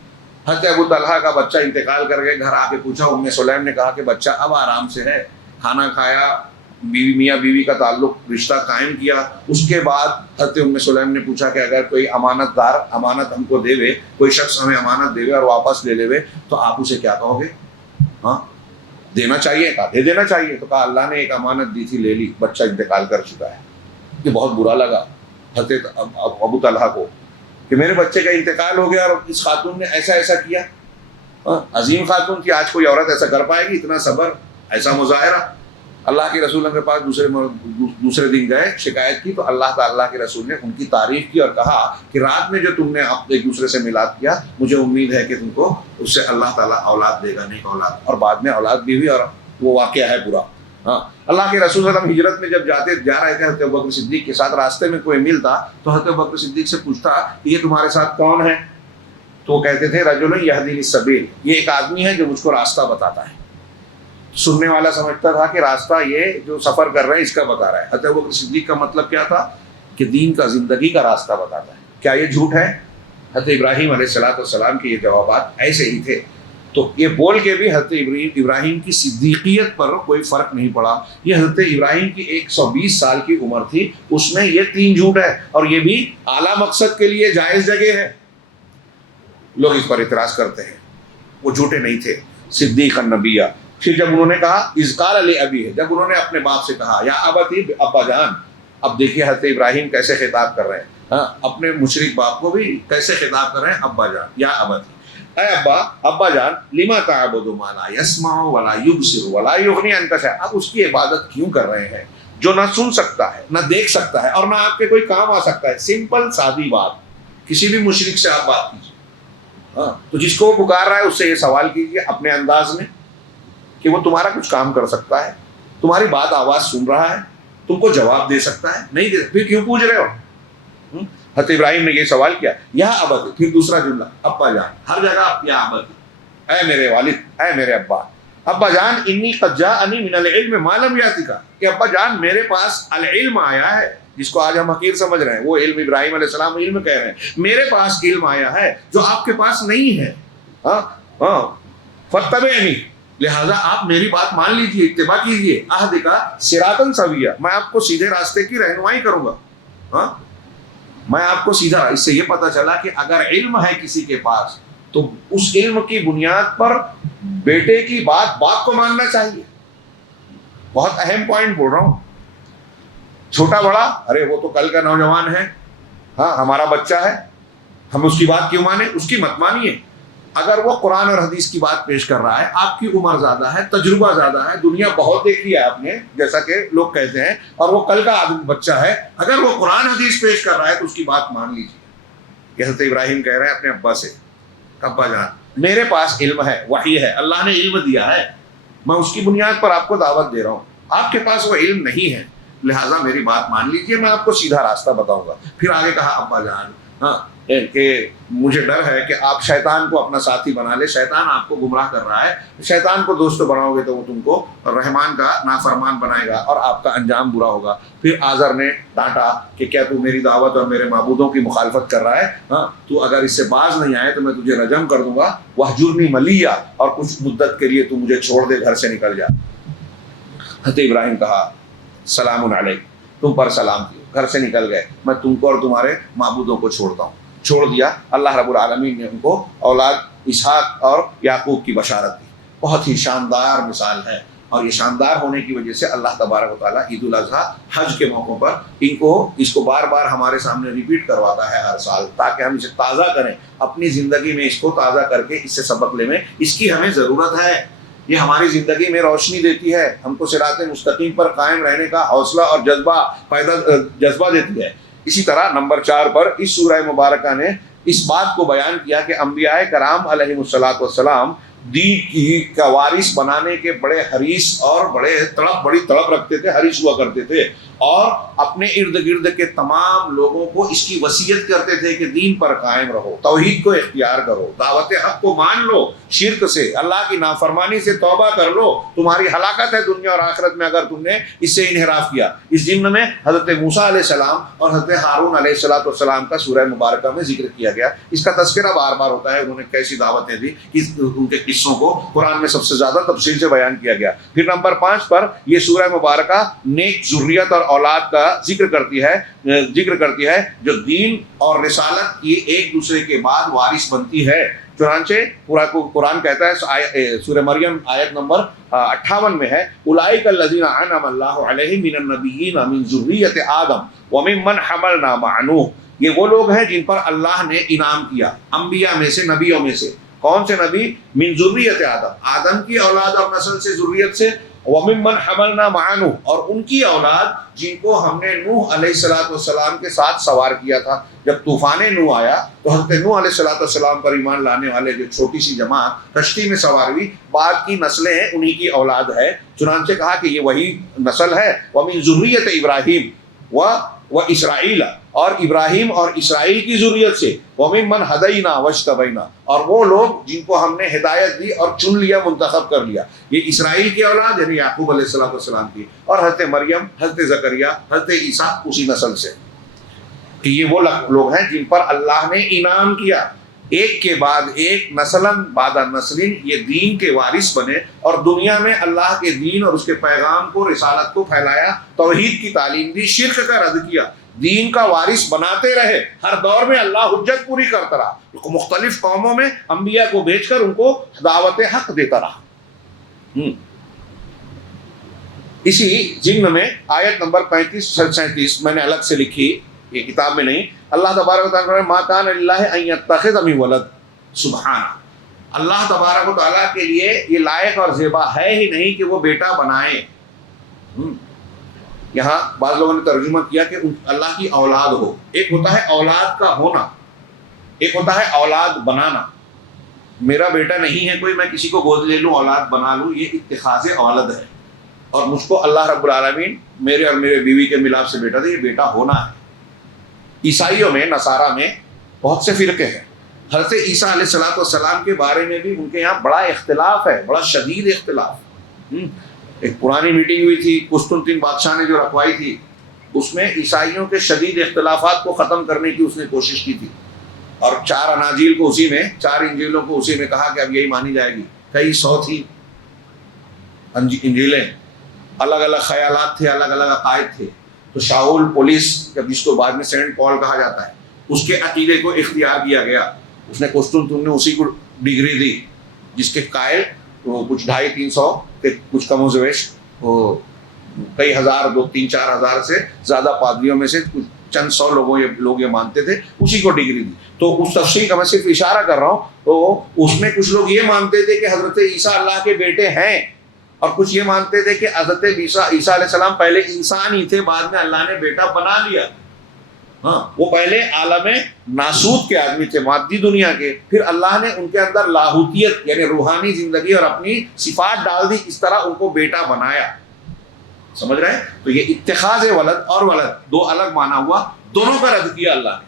حضرت ابو طلحہ کا بچہ انتقال کر گئے, گھر آ کے پوچھا, ام سلیم نے کہا کہ بچہ اب آرام سے ہے, کھانا کھایا, بیوی میاں بیوی کا تعلق رشتہ قائم کیا. اس کے بعد حضرت ام سلیم نے پوچھا کہ اگر کوئی امانت دار امانت ہم کو دے وے, کوئی شخص ہمیں امانت دے وے اور واپس لے لے وے, تو آپ اسے کیا کہو گے؟ ہاں دینا چاہیے, کہا دے دینا چاہیے. تو کہا اللہ نے ایک امانت دی تھی, لے لی, بچہ انتقال کر چکا ہے. یہ بہت برا لگا حضرت ابو طلحہ کو کہ میرے بچے کا انتقال ہو گیا اور اس خاتون نے ایسا ایسا کیا. عظیم خاتون کی, آج کوئی عورت ایسا کر پائے گی؟ اتنا صبر, ایسا مظاہرہ. اللہ کے رسول کے پاس دوسرے دن گئے, شکایت کی, تو اللہ تعالیٰ کے رسول نے ان کی تعریف کی اور کہا کہ رات میں جو تم نے ایک دوسرے سے میلاد کیا, مجھے امید ہے کہ تم کو اس سے اللہ تعالیٰ اولاد دے گا, نیک اولاد. اور بعد میں اولاد بھی ہوئی, اور وہ واقعہ ہے پورا. اللہ کے رسول صلی اللہ علیہ وسلم ہجرت میں جب جا رہے تھے حضرت ابوبکر صدیق کے ساتھ, راستے میں کوئی ملتا تو حضرت ابوبکر صدیق سے پوچھتا کہ یہ تمہارے ساتھ کون ہے؟ تو وہ کہتے تھے رجل یہدی للسبیل, یہ ایک آدمی ہے جو مجھ کو راستہ بتاتا ہے. سننے والا سمجھتا تھا کہ راستہ یہ جو سفر کر رہے ہیں اس کا بتا رہا ہے. حضرت ابوبکر صدیق کا مطلب کیا تھا کہ دین کا, زندگی کا راستہ بتاتا ہے. کیا یہ جھوٹ ہے؟ حضرت ابراہیم علیہ السلام کے یہ جوابات ایسے ہی تھے. تو یہ بول کے بھی حضرت ابراہیم کی صدیقیت پر کوئی فرق نہیں پڑا. یہ حضرت ابراہیم کی 120 سال کی عمر تھی, اس میں یہ 3 جھوٹ ہے, اور یہ بھی اعلیٰ مقصد کے لیے جائز جگہ ہے. لوگ اس پر اعتراض کرتے ہیں, وہ جھوٹے نہیں تھے. صدیق النبیہ. پھر جب انہوں نے کہا اذ قال لابیہ, جب انہوں نے اپنے باپ سے کہا یا ابتی, ابا جان. اب دیکھیے حضرت ابراہیم کیسے خطاب کر رہے ہیں, اپنے مشرک باپ کو بھی کیسے خطاب کر رہے ہیں, ابا جان, یا ابتی, اے ابا جان, لما تعبد ما لا يسمع ولا يبصر ولا يغني عنك شيئا. اب اس کی عبادت کیوں کر رہے ہیں جو نہ سن سکتا ہے, نہ دیکھ سکتا ہے, اور نہ آپ کے کوئی کام آ سکتا ہے. سمپل سادی بات. کسی بھی مشرک سے آپ بات کیجیے, تو جس کو وہ پکار رہا ہے اس سے یہ سوال کیجیے اپنے انداز میں کہ وہ تمہارا کچھ کام کر سکتا ہے, تمہاری بات آواز سن رہا ہے, تم کو جواب دے سکتا ہے, نہیں دے, پھر کیوں پوچھ رہے ہو؟ حضرت ابراہیم نے یہ سوال کیا, یا ابت, پھر دوسرا جملہ, ابا جان, ہر جگہ یا ابت, اے میرے والد, اے میرے ابا. ابا جان انی قد جاءنی من العلم ما لم یاتک, کہ ابا جان میرے پاس العلم آیا ہے, جس کو آج ہم حقیر سمجھ رہے ہیں, وہ علم ابراہیم علیہ السلام علم کہہ رہے ہیں, میرے پاس علم آیا ہے جو آپ کے پاس نہیں ہے. فاتبعنی, لہذا آپ میری بات مان لیجیے, اتباع کیجیے. اہدک صراطا سویا, میں آپ کو سیدھے راستے کی رہنمائی کروں گا. میں آپ کو سیدھا. اس سے یہ پتہ چلا کہ اگر علم ہے کسی کے پاس تو اس علم کی بنیاد پر بیٹے کی بات باپ کو ماننا چاہیے. بہت اہم پوائنٹ بول رہا ہوں. چھوٹا بڑا, ارے وہ تو کل کا نوجوان ہے, ہمارا بچہ ہے, ہم اس کی بات کیوں مانیں؟ اس کی مت مانیے. اگر وہ قرآن اور حدیث کی بات پیش کر رہا ہے, آپ کی عمر زیادہ ہے, تجربہ زیادہ ہے, دنیا بہت دیکھی ہے آپ نے, جیسا کہ لوگ کہتے ہیں, اور وہ کل کا بچہ ہے, اگر وہ قرآن حدیث پیش کر رہا ہے تو اس کی بات مان لیجیے. حضرت ابراہیم کہہ رہے ہیں اپنے ابا سے, ابا جان میرے پاس علم ہے, وحی ہے, اللہ نے علم دیا ہے, میں اس کی بنیاد پر آپ کو دعوت دے رہا ہوں. آپ کے پاس وہ علم نہیں ہے, لہٰذا میری بات مان لیجیے, میں آپ کو سیدھا راستہ بتاؤں گا. پھر آگے کہا ابا جان ہاں کہ مجھے ڈر ہے کہ آپ شیطان کو اپنا ساتھی بنا لے، شیطان آپ کو گمراہ کر رہا ہے، شیطان کو دوست بناؤ گے تو وہ تم کو رحمان کا نافرمان بنائے گا اور آپ کا انجام برا ہوگا۔ پھر آزر نے ڈانٹا کہ کیا تو میری دعوت اور میرے معبودوں کی مخالفت کر رہا ہے؟ ہاں تو اگر اس سے باز نہیں آئے تو میں تجھے رجم کر دوں گا، وہجرنی ملیہ، اور کچھ مدت کے لیے تو مجھے چھوڑ دے، گھر سے نکل جا۔ حضرت ابراہیم کہا سلام علیک، تم پر سلام کیوں، گھر سے نکل گئے، میں تم کو اور تمہارے معبودوں کو چھوڑتا ہوں۔ چھوڑ دیا۔ اللہ رب العالمین نے ان کو اولاد اسحاق اور یعقوب کی بشارت دی۔ بہت ہی شاندار مثال ہے، اور یہ شاندار ہونے کی وجہ سے اللہ تبارک و تعالیٰ عید الاضحیٰ حج کے موقع پر اس کو بار بار ہمارے سامنے ریپیٹ کرواتا ہے ہر سال، تاکہ ہم اسے تازہ کریں، اپنی زندگی میں اس کو تازہ کر کے اس سے سبق لیں۔ اس کی ہمیں ضرورت ہے، یہ ہماری زندگی میں روشنی دیتی ہے، ہم کو صراط مستقیم پر قائم رہنے کا حوصلہ اور جذبہ دیتی ہے۔ اسی طرح نمبر 4 پر اس سورہ مبارکہ نے اس بات کو بیان کیا کہ انبیاء کرام علیہ الصلوۃ والسلام دین کا وارث بنانے کے بڑے حریص اور بڑی طلب رکھتے تھے، حریص ہوا کرتے تھے، اور اپنے ارد گرد کے تمام لوگوں کو اس کی وصیت کرتے تھے کہ دین پر قائم رہو، توحید کو اختیار کرو، دعوت حق کو مان لو، شرک سے، اللہ کی نافرمانی سے توبہ کر لو، تمہاری ہلاکت ہے دنیا اور آخرت میں اگر تم نے اس سے انحراف کیا۔ اس ضمن میں حضرت موسیٰ علیہ السلام اور حضرت ہارون علیہ السلام کا سورہ مبارکہ میں ذکر کیا گیا۔ اس کا تذکرہ بار بار ہوتا ہے، انہوں نے کیسی دعوتیں دی، ان کے قصوں کو قرآن میں سب سے زیادہ تفصیل سے بیان کیا گیا۔ پھر نمبر 5 پر یہ سورہ مبارکہ نیک ذریت اور اولاد کا ذکر کرتی ہے جو دین اور رسالت کی ایک دوسرے کے بعد وارث بنتی ہے۔ چنانچہ قرآن کہتا ہے سورہ مریم آیت نمبر 58 میں ہے اولئک الذین انعم اللہ علیہم من النبیین من ذریۃ آدم وممن حملنا مع نوح، یہ وہ لوگ ہیں جن پر اللہ نے انعام کیا انبیاء میں سے، نبیوں میں سے۔ کون سے نبی؟ من ذریۃ آدم کی اولاد اور نسل سے، ذریت سے، وممن حملنا مع نوح، اور ان کی اولاد جن کو ہم نے نوح علیہ السلام کے ساتھ سوار کیا تھا۔ جب طوفان نوح آیا تو حضرت نوح علیہ السلام پر ایمان لانے والے جو چھوٹی سی جماعت کشتی میں سوار ہوئی، بعد کی نسلیں ہیں، انہی کی اولاد ہے۔ چنانچہ کہا کہ یہ وہی نسل ہے، ومن ذریۃ ابراہیم و اسرائیل، اور ابراہیم اور اسرائیل کی ذریت سے، وممن ہدینا واجتبینا، اور وہ لوگ جن کو ہم نے ہدایت دی اور چن لیا، منتخب کر لیا۔ یہ اسرائیل کی اولاد یعنی یعقوب علیہ السلام کی، اور حضرت مریم، حضرت زکریا، حضرت عیسیٰ اسی نسل سے، کہ یہ وہ لوگ ہیں جن پر اللہ نے انعام کیا، ایک کے بعد ایک، نسلاً بعد نسلین، یہ دین کے وارث بنے اور دنیا میں اللہ کے دین اور اس کے پیغام کو، رسالت کو پھیلایا، توحید کی تعلیم دی، شرک کا رد کیا، دین کا وارث بناتے رہے۔ ہر دور میں اللہ حجت پوری کرتا رہا، مختلف قوموں میں انبیاء کو بھیج کر ان کو دعوت حق دیتا رہا۔ اسی ضمن میں آیت نمبر 35-37 میں نے الگ سے لکھی، یہ کتاب میں نہیں، اللہ تبارک و تعالیٰ ما کان للہ ان یتخذ من ولد، سبحانہ، اللہ تبارک و تعالیٰ کے لیے یہ لائق اور زیبا ہے ہی نہیں کہ وہ بیٹا بنائے۔ یہاں بعض لوگوں نے ترجمہ کیا کہ اللہ کی اولاد ہو۔ ایک ہوتا ہے اولاد کا ہونا، ایک ہوتا ہے اولاد بنانا۔ میرا بیٹا نہیں ہے کوئی، میں کسی کو گود لے لوں، اولاد بنا لوں، یہ اتخاذ اولد ہے، اور مجھ کو اللہ رب العالمین میرے اور میرے بیوی کے ملاپ سے بیٹا دے، یہ بیٹا ہونا ہے۔ عیسائیوں میں، نصارہ میں بہت سے فرقے ہیں۔ حضرت عیسیٰ علیہ السلام کے بارے میں بھی ان کے یہاں بڑا اختلاف ہے، بڑا شدید اختلاف۔ ایک پرانی میٹنگ ہوئی تھی، قسطنطین بادشاہ نے جو رکھوائی تھی، اس میں عیسائیوں کے شدید اختلافات کو ختم کرنے کی اس نے کوشش کی تھی، اور 4 اناجیل کو اسی میں، 4 انجیلوں کو اسی میں کہا کہ اب یہی مانی جائے گی۔ کئی 100 تھی انجیلیں، الگ الگ خیالات تھے، الگ الگ عقائد تھے۔ تو شاؤل پولیس، جس کو بعد میں سینٹ پال کہا جاتا ہے، اس کے عقیدے کو اختیار کیا گیا۔ اس نے قسطنطین نے اسی کو ڈگری دی، جس کے قائل وہ کچھ 250-300 کے، کچھ کم و بیش کئی ہزار، 2-3-4 ہزار سے زیادہ پادریوں میں سے کچھ چند 100 لوگ یہ مانتے تھے، اسی کو ڈگری دی۔ تو اس تفصیل کا میں صرف اشارہ کر رہا ہوں۔ تو اس میں کچھ لوگ یہ مانتے تھے کہ حضرت عیسیٰ اللہ کے بیٹے ہیں، اور کچھ یہ مانتے تھے کہ حضرت عیسیٰ علیہ السلام پہلے انسان ہی تھے، بعد میں اللہ نے بیٹا بنا لیا۔ ہاں، وہ پہلے عالم ناسوت کے آدمی تھے، مادی دنیا کے، پھر اللہ نے ان کے اندر لاہوتیت یعنی روحانی زندگی اور اپنی صفات ڈال دی، اس طرح ان کو بیٹا بنایا۔ سمجھ رہے ہیں؟ تو یہ اتخاذ ولد اور ولد 2 الگ معنی ہوا، دونوں کا رد کیا اللہ نے۔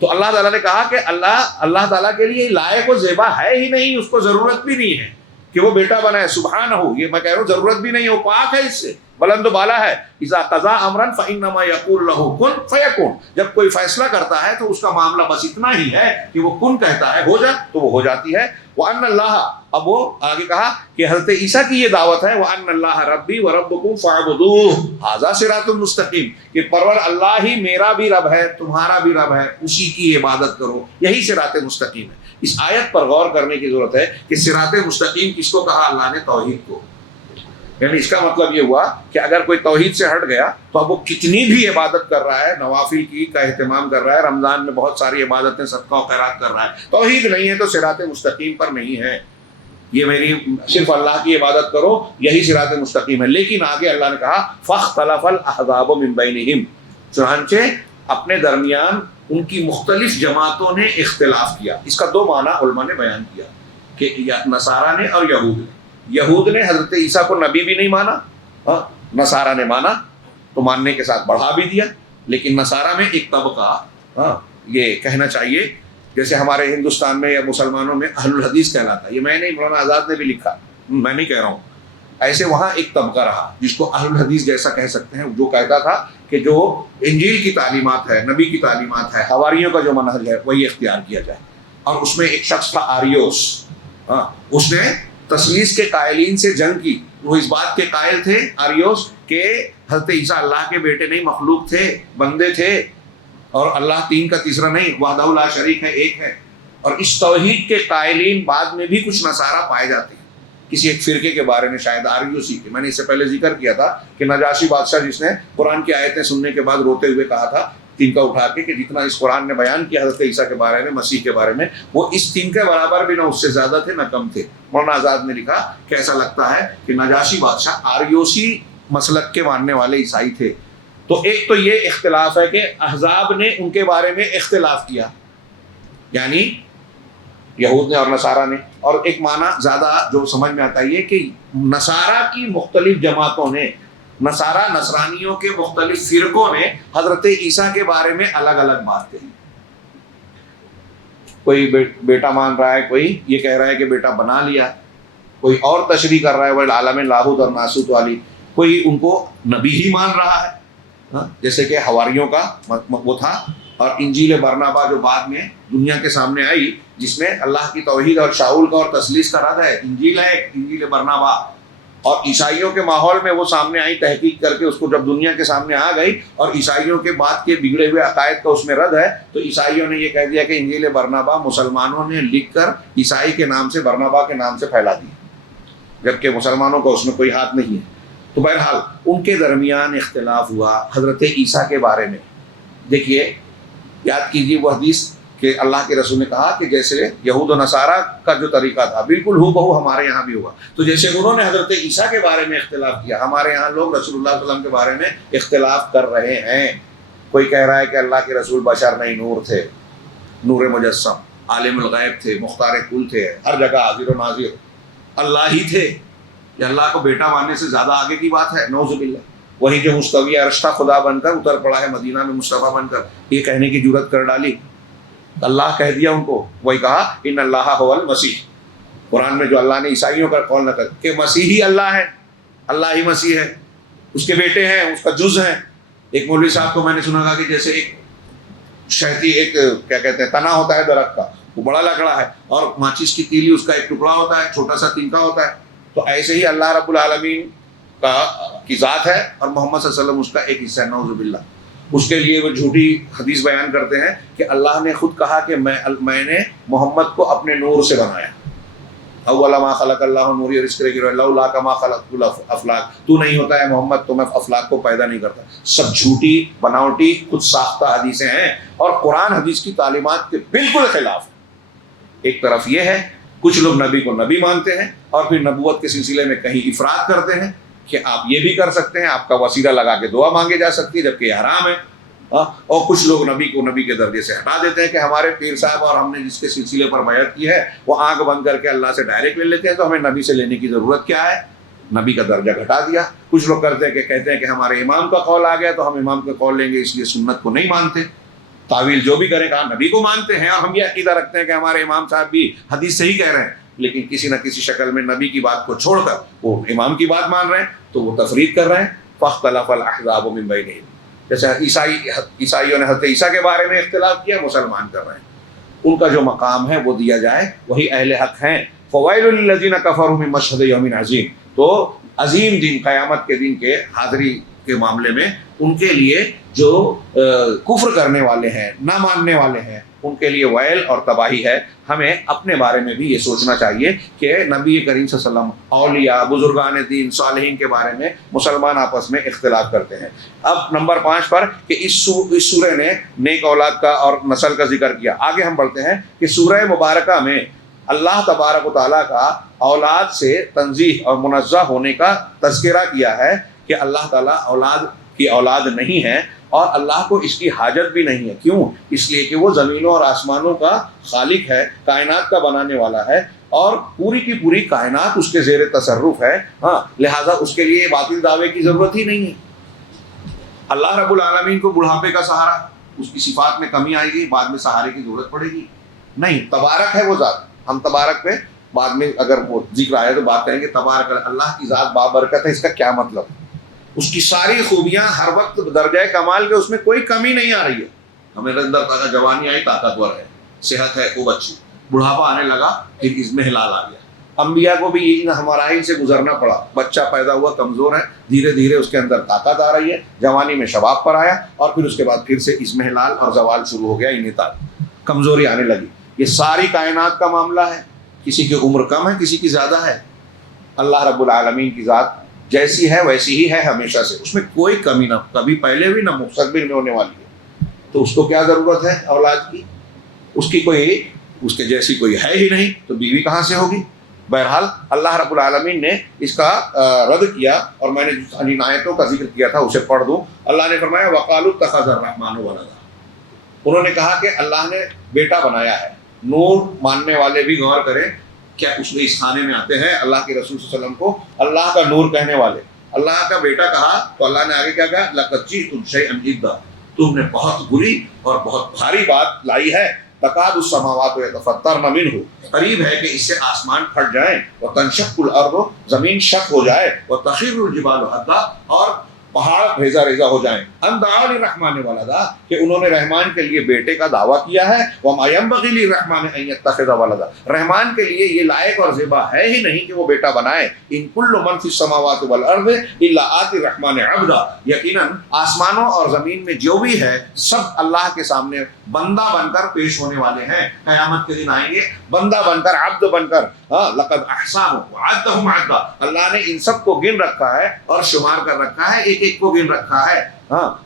تو اللہ تعالیٰ نے کہا کہ اللہ تعالیٰ کے لیے لائق و زیبا ہے ہی نہیں، اس کو ضرورت بھی نہیں ہے کہ وہ بیٹا بنائے، سبحانہ ہو، یہ میں کہہ رہا ہوں ضرورت بھی نہیں، وہ پاک ہے اس سے، بلند و بالا ہے. اذا قضا امرا فانما یقول له کن فیکون، جب کوئی فیصلہ کرتا ہے تو اس کا معاملہ بس اتنا ہی ہے کہ وہ کن کہتا ہے ہو جا تو وہ ہو جاتی ہے. وان اللہ، اب وہ آگے کہا کہ حضرت عیسیٰ کی یہ دعوت ہے، وان اللہ ربی وربکم فاعبدوہ ھذا صراط مستقیم، کہ پرور اللہ ہی میرا بھی رب ہے تمہارا بھی رب ہے، اسی کی عبادت کرو، یہی صراط مستقیم ہے. اس آیت پر غور کرنے کی ضرورت ہے کہ صراط مستقیم کس کو کہا اللہ نے؟ توحید کو. یعنی اس کا مطلب یہ ہوا کہ اگر کوئی توحید سے ہٹ گیا تو اب وہ کتنی بھی عبادت کر رہا ہے، نوافل کی کا اہتمام کر رہا ہے، رمضان میں بہت ساری عبادتیں صدقہ و خیرات کر رہا ہے، توحید نہیں ہے تو صراط مستقیم پر نہیں ہے. یہ میری صرف اللہ کی عبادت کرو، یہی صراط مستقیم ہے. لیکن آگے اللہ نے کہا فاختلف الاحزاب من بینہم، چنانچہ اپنے درمیان ان کی مختلف جماعتوں نے اختلاف کیا. اس کا دو معنی علماء نے بیان کیا کہ نصارہ نے اور یہود نے. یہود نے حضرت عیسیٰ کو نبی بھی نہیں مانا، نصارہ نے مانا تو ماننے کے ساتھ بڑھا بھی دیا. لیکن نصارہ میں ایک طبقہ، یہ کہنا چاہیے جیسے ہمارے ہندوستان میں یا مسلمانوں میں اہل الحدیث کہلاتا ہے، یہ میں نہیں، مولانا آزاد نے بھی لکھا، میں نہیں کہہ رہا ہوں، ایسے وہاں ایک طبقہ رہا جس کو اہل الحدیث جیسا کہہ سکتے ہیں، جو کہتا تھا کہ جو انجیل کی تعلیمات ہے، نبی کی تعلیمات ہے، حواریوں کا جو منہج ہے وہی اختیار کیا جائے. اور اس میں ایک شخص تھا آریوس، اس نے تثلیث کے قائلین سے جنگ کی. وہ اس بات کے قائل تھے آریوس کہ حضرت عیسیٰ اللہ کے بیٹے نہیں، مخلوق تھے، بندے تھے، اور اللہ تین کا تیسرا نہیں، وحدہ لا شریک ہے، ایک ہے. اور اس توحید کے قائلین بعد میں بھی کچھ نصارہ پائے جاتے ہیں کسی ایک فرقے کے بارے میں، شاید آریوسی کے. میں نے اس سے پہلے ذکر کیا تھا کہ نجاشی بادشاہ جس نے قرآن کی آیتیں سننے کے بعد روتے ہوئے کہا تھا تنکا اٹھا کے کہ جتنا اس قرآن نے بیان کیا حضرت عیسیٰ کے بارے میں، مسیح کے بارے میں، وہ اس تین کے برابر بھی نہ اس سے زیادہ تھے نہ کم تھے. مولانا آزاد نے لکھا کہ ایسا لگتا ہے کہ نجاشی بادشاہ آریوسی مسلک کے ماننے والے عیسائی تھے. تو ایک تو یہ اختلاف ہے کہ احزاب نے ان کے بارے میں اختلاف کیا، یعنی یہود نے اور نصارہ نے. اور ایک معنی زیادہ جو سمجھ میں آتا ہے کہ نصارہ کی مختلف جماعتوں نے، نصارہ نصرانیوں کے مختلف فرقوں نے حضرت عیسیٰ کے بارے میں الگ الگ بات کہی. کوئی بیٹا مان رہا ہے، کوئی یہ کہہ رہا ہے کہ بیٹا بنا لیا، کوئی اور تشریح کر رہا ہے وہ عالم لاہوت اور ناسوت والی، کوئی ان کو نبی ہی مان رہا ہے، جیسے کہ حواریوں کا وہ تھا. اور انجیل برنابا جو بعد میں دنیا کے سامنے آئی، جس میں اللہ کی توحید اور شاول کا اور تثلیث کا رد ہے، انجیل ہے انجیل برنابا. اور عیسائیوں کے ماحول میں وہ سامنے آئی، تحقیق کر کے اس کو جب دنیا کے سامنے آ گئی اور عیسائیوں کے بعد کے بگڑے ہوئے عقائد کا اس میں رد ہے، تو عیسائیوں نے یہ کہہ دیا کہ انجیل برنابا مسلمانوں نے لکھ کر عیسائی کے نام سے، برنابا کے نام سے پھیلا دی، جبکہ مسلمانوں کا اس میں کوئی ہاتھ نہیں ہے. تو بہرحال ان کے درمیان اختلاف ہوا حضرت عیسیٰ کے بارے میں. دیکھیے، یاد کیجیے وہ حدیث کہ اللہ کے رسول نے کہا کہ جیسے یہود و نصارہ کا جو طریقہ تھا بالکل ہو بہو ہمارے یہاں بھی ہوا. تو جیسے انہوں نے حضرت عیسیٰ کے بارے میں اختلاف کیا، ہمارے یہاں لوگ رسول اللہ صلی اللہ علیہ وسلم کے بارے میں اختلاف کر رہے ہیں. کوئی کہہ رہا ہے کہ اللہ کے رسول بشر نہیں، نور تھے، نور مجسم، عالم الغیب تھے، مختار کل تھے، ہر جگہ حاضر و ناظر، اللہ ہی تھے. یہ اللہ کو بیٹا ماننے سے زیادہ آگے کی بات ہے، نعوذ باللہ. وہی جو مستوی عرش تھا خدا بن کر اتر پڑا ہے مدینہ میں مصطفیٰ بن کر، یہ کہنے کی جرات کر ڈالی. اللہ کہہ دیا ان کو، وہی کہا ان اللہ هو المسیح. قرآن میں جو اللہ نے عیسائیوں کا قول نقل کہ مسیح ہی اللہ ہے، اللہ ہی مسیح ہے، اس کے بیٹے ہیں، اس کا جز ہیں. ایک مولوی صاحب کو میں نے سنا تھا کہ جیسے ایک شہتی، ایک کیا کہتے ہیں تنا ہوتا ہے درخت کا، وہ بڑا لکڑا ہے، اور ماچس کی تیلی اس کا ایک ٹکڑا ہوتا ہے، چھوٹا سا تنکا ہوتا ہے. تو ایسے ہی اللہ رب العالمین کی ذات ہے اور محمد صلی اللہ علیہ وسلم اس کا ایک حصہ ہے، نعوذ باللہ. اس کے لیے وہ جھوٹی حدیث بیان کرتے ہیں کہ اللہ نے خود کہا کہ میں نے محمد کو اپنے نور سے بنایا. اول ما خلق اللہ نوری، اور اس طرح کی لولا کما خلقت الافلاک، تو نہیں ہوتا ہے محمد تو میں افلاک کو پیدا نہیں کرتا. سب جھوٹی بناوٹی خود ساختہ حدیثیں ہیں اور قرآن حدیث کی تعلیمات کے بالکل خلاف. ایک طرف یہ ہے کچھ لوگ نبی کو نبی مانتے ہیں اور پھر نبوت کے سلسلے میں کہیں افراد کرتے ہیں کہ آپ یہ بھی کر سکتے ہیں، آپ کا وسیلہ لگا کے دعا مانگے جا سکتی ہے جبکہ یہ حرام ہے. اور کچھ لوگ نبی کو نبی کے درجے سے ہٹا دیتے ہیں کہ ہمارے پیر صاحب اور ہم نے جس کے سلسلے پر بیعت کی ہے وہ آنکھ بند کر کے اللہ سے ڈائریکٹ لے لیتے ہیں، تو ہمیں نبی سے لینے کی ضرورت کیا ہے؟ نبی کا درجہ گھٹا دیا. کچھ لوگ کہتے ہیں کہ ہمارے امام کا قول آ گیا تو ہم امام کا قول لیں گے، اس لیے سنت کو نہیں مانتے. تعویل جو بھی کریں، کہا نبی کو مانتے ہیں اور ہم یہ عقیدہ رکھتے ہیں کہ ہمارے امام صاحب بھی حدیث صحیح کہہ رہے ہیں، لیکن کسی نہ کسی شکل میں نبی کی بات کو چھوڑ کر وہ امام کی بات مان رہے ہیں تو وہ تفریق کر رہے ہیں. فاختلف الاحزاب من بینہم، جیسے عیسائیوں نے حضرت عیسیٰ کے بارے میں اختلاف کیا، مسلمان کر رہے ہیں. ان کا جو مقام ہے وہ دیا جائے، وہی اہل حق ہیں. فویل للذین کفروا من مشہد یوم عظیم، تو عظیم دن، قیامت کے دن کے حاضری کے معاملے میں ان کے لیے جو کفر کرنے والے ہیں، نہ ماننے والے ہیں، ان کے لیے ویل اور تباہی ہے. ہمیں اپنے بارے میں بھی یہ سوچنا چاہیے کہ نبی کریم صلی اللہ علیہ وسلم، اولیاء، بزرگان دین، صالحین کے بارے میں مسلمان آپس میں اختلاف کرتے ہیں. اب نمبر 5 پر کہ اس سورہ نے نیک اولاد کا اور نسل کا ذکر کیا. آگے ہم بڑھتے ہیں کہ سورہ مبارکہ میں اللہ تبارک و تعالیٰ کا اولاد سے تنزیہ اور منزہ ہونے کا تذکرہ کیا ہے کہ اللہ تعالیٰ اولاد کی اولاد نہیں ہے اور اللہ کو اس کی حاجت بھی نہیں ہے. کیوں؟ اس لیے کہ وہ زمینوں اور آسمانوں کا خالق ہے، کائنات کا بنانے والا ہے اور پوری کی پوری کائنات اس کے زیر تصرف ہے. لہٰذا اس کے لیے باطل دعوے کی ضرورت ہی نہیں ہے. اللہ رب العالمین کو بڑھاپے کا سہارا، اس کی صفات میں کمی آئے گی، بعد میں سہارے کی ضرورت پڑے گی نہیں. تبارک ہے وہ ذات. ہم تبارک پہ بعد میں اگر وہ ذکر آئے تو بات کریں گے. تبارک اللہ کی ذات بابرکت ہے، اس کا کیا مطلب؟ اس کی ساری خوبیاں ہر وقت درجہ کمال کے، اس میں کوئی کمی نہیں آ رہی ہے. ہمیں اندر طاقت، جوانی آئی طاقتور ہے، صحت ہے خوب اچھی، بڑھاپا آنے لگا پھر اس میں ہلال آ گیا. انبیاء کو بھی ان مراحل سے گزرنا پڑا. بچہ پیدا ہوا کمزور ہے، دھیرے دھیرے اس کے اندر طاقت آ رہی ہے، جوانی میں شباب پر آیا اور پھر اس کے بعد پھر سے اس میں ہلال اور زوال شروع ہو گیا، انحطاط، کمزوری آنے لگی. یہ ساری کائنات کا معاملہ ہے. کسی کی عمر کم ہے، کسی کی زیادہ ہے. اللہ رب العالمین کی ذات جیسی ہے ویسی ہی ہے ہمیشہ سے، اس میں کوئی کمی نہ کبھی پہلے بھی نہ مستقبل میں ہونے والی ہے. تو اس کو کیا ضرورت ہے اولاد کی؟ اس کی کوئی، اس کے جیسی کوئی ہے ہی نہیں، تو بیوی کہاں سے ہوگی؟ بہرحال اللہ رب العالمین نے اس کا رد کیا اور میں نے جن آیتوں کا ذکر کیا تھا اسے پڑھ دوں. اللہ نے فرمایا وَقَالُوا اتَّخَذَ الرَّحْمَنُ وَلَدًا، انہوں نے کہا کہ اللہ نے بیٹا بنایا ہے. نور ماننے والے بھی غور کریں، کیا اس میں اس خانے میں آتے ہیں اللہ کے رسول صلی اللہ علیہ وسلم کو اللہ کا نور کہنے والے. اللہ کا بیٹا کہا تو اللہ نے آگے کیا کہا؟ لَقَدْ جِئْتُمْ شَيْئًا إِدًّا، تم نے بہت بری اور بہت بھاری بات لائی ہے. تَكَادُ السَّمَاوَاتُ يَتَفَطَّرْنَ مِنْهُ، قریب ہے کہ اس سے آسمان پھٹ جائیں. وَتَنشَقُّ الْأَرْضُ، زمین شق ہو جائے. وَتَخِرُّ الْجِبَالُ هَدًّا، اور پہاڑ ریزہ ریزہ ہو جائیں. ان دعوا للرحمن ولدا، کہ انہوں نے رحمان کے لیے بیٹے کا دعویٰ کیا ہے. وما ينبغي للرحمن ان يتخذ ولدا، رحمان کے لیے یہ لائق اور زیبا ہے ہی نہیں کہ وہ بیٹا بنائے. ان كل من في السماوات والارض الا آتي الرحمن عبدا، یقیناً آسمانوں اور زمین میں جو بھی ہے سب اللہ کے سامنے بندہ بن کر پیش ہونے والے ہیں. قیامت کے دن آئیں گے بندہ بن کر، عبد بن کر. لقد احصاهم وعدهم عدا، اللہ نے ان سب کو گن رکھا ہے اور شمار کر رکھا ہے، ایک ایک کو گن رکھا ہے.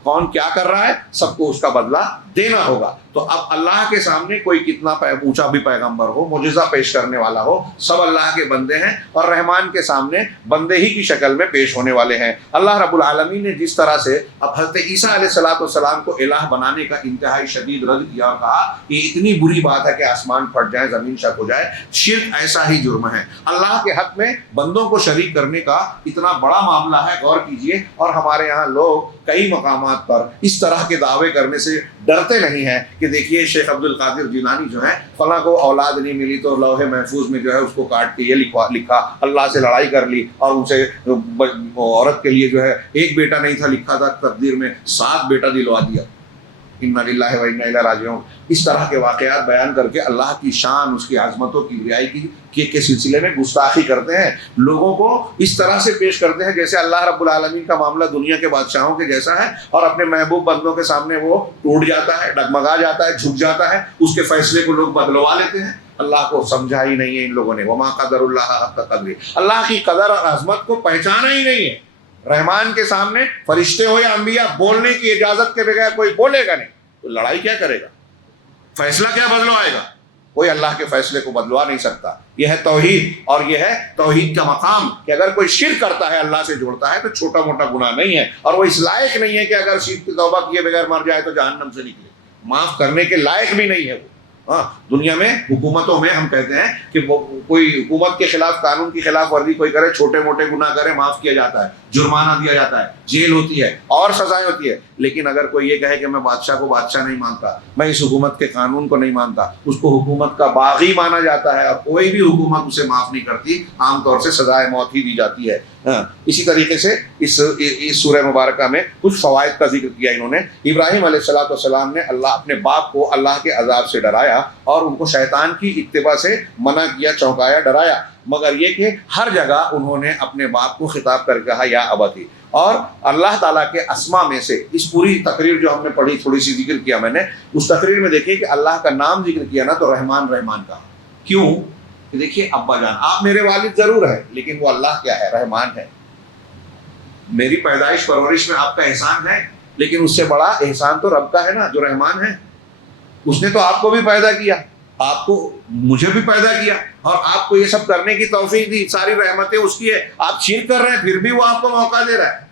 کون کیا کر رہا ہے، سب کو اس کا بدلہ دینا ہوگا. تو اب اللہ کے سامنے کوئی کتنا اونچا بھی پیغمبر ہو، معجزہ پیش کرنے والا ہو، سب اللہ کے بندے ہیں اور رحمان کے سامنے بندے ہی کی شکل میں پیش ہونے والے ہیں. اللہ رب العالمین نے جس طرح سے اب حضرت عیسیٰ علیہ السلام کو الہ بنانے کا انتہائی شدید رد کیا اور کہا کہ اتنی بری بات ہے کہ آسمان پھٹ جائے، زمین شک ہو جائے. شرک ایسا ہی جرم ہے. اللہ کے حق میں بندوں کو شریک کرنے کا اتنا بڑا معاملہ ہے، غور کیجئے. اور ہمارے یہاں لوگ کئی مقامات پر اس طرح کے دعوے کرنے سے ڈرتے نہیں ہیں کہ دیکھیے شیخ عبد القادر جیلانی جو ہے فلاں کو اولاد نہیں ملی تو لوح محفوظ میں جو ہے اس کو کاٹ کے یہ لکھا، اللہ سے لڑائی کر لی اور ان سے عورت کے لیے جو ہے ایک بیٹا نہیں تھا لکھا تھا، تقدیر میں 7 بیٹا دلوا دیا. انا للہ و انا الیہ راجعون. اس طرح کے واقعات بیان کر کے اللہ کی شان، اس کی عظمتوں کی رعایت کے سلسلے میں گستاخی کرتے ہیں. لوگوں کو اس طرح سے پیش کرتے ہیں جیسے اللہ رب العالمین کا معاملہ دنیا کے بادشاہوں کے جیسا ہے اور اپنے محبوب بندوں کے سامنے وہ ٹوٹ جاتا ہے، ڈگمگا جاتا ہے، جھک جاتا ہے. اس کے فیصلے کو لوگ بدلوا لیتے ہیں. اللہ کو سمجھا ہی نہیں ہے ان لوگوں نے. وما قدر اللہ حق قدرہ، اللہ کی قدر اور عظمت کو پہچانا ہی نہیں ہے. رحمان کے سامنے فرشتے ہو یا انبیاء بولنے کی اجازت کے بغیر کوئی بولے گا نہیں. تو لڑائی کیا کرے گا؟ فیصلہ کیا بدلوائے گا؟ کوئی اللہ کے فیصلے کو بدلوا نہیں سکتا. یہ ہے توحید، اور یہ ہے توحید کا مقام کہ اگر کوئی شرک کرتا ہے، اللہ سے جوڑتا ہے، تو چھوٹا موٹا گناہ نہیں ہے اور وہ اس لائق نہیں ہے کہ اگر شرک کی توبہ کیے بغیر مر جائے تو جہنم سے نکلے. معاف کرنے کے لائق بھی نہیں ہے وہ. دنیا میں حکومتوں میں ہم کہتے ہیں کہ کوئی حکومت کے خلاف، قانون کی خلاف ورزی کوئی کرے، چھوٹے موٹے گناہ کرے، معاف کیا جاتا ہے، جرمانہ دیا جاتا ہے، جیل ہوتی ہے اور سزائیں ہوتی ہے. لیکن اگر کوئی یہ کہے کہ میں بادشاہ کو بادشاہ نہیں مانتا، میں اس حکومت کے قانون کو نہیں مانتا، اس کو حکومت کا باغی مانا جاتا ہے اور کوئی بھی حکومت اسے معاف نہیں کرتی، عام طور سے سزائے موت ہی دی جاتی ہے۔ اسی طریقے سے اس سورہ مبارکہ میں کچھ فوائد کا ذکر کیا انہوں نے۔ ابراہیم علیہ السلام نے اپنے باپ کو اللہ کے عذاب سے ڈرایا اور ان کو شیطان کی اتباع سے منع کیا، چونکایا، ڈرایا، مگر یہ کہ ہر جگہ انہوں نے اپنے باپ کو خطاب کر کہا یا ابتی۔ اور اللہ تعالیٰ کے اسما میں سے اس پوری تقریر جو ہم نے پڑھی، تھوڑی سی ذکر کیا میں نے، اس تقریر میں دیکھیے کہ اللہ کا نام ذکر کیا نا تو رحمان رحمان کہا۔ کیوں؟ کہ دیکھیے ابا جان آپ میرے والد ضرور ہیں لیکن وہ اللہ کیا ہے؟ رحمان ہے۔ میری پیدائش پرورش میں آپ کا احسان ہے لیکن اس سے بڑا احسان تو رب کا ہے نا جو رحمان ہے۔ اس نے تو آپ کو بھی پیدا کیا، آپ کو مجھے بھی پیدا کیا اور آپ کو یہ سب کرنے کی توفیق دی، ساری رحمتیں اس کی ہے، آپ شرک کر رہے ہیں پھر بھی وہ آپ کو موقع دے رہا ہے۔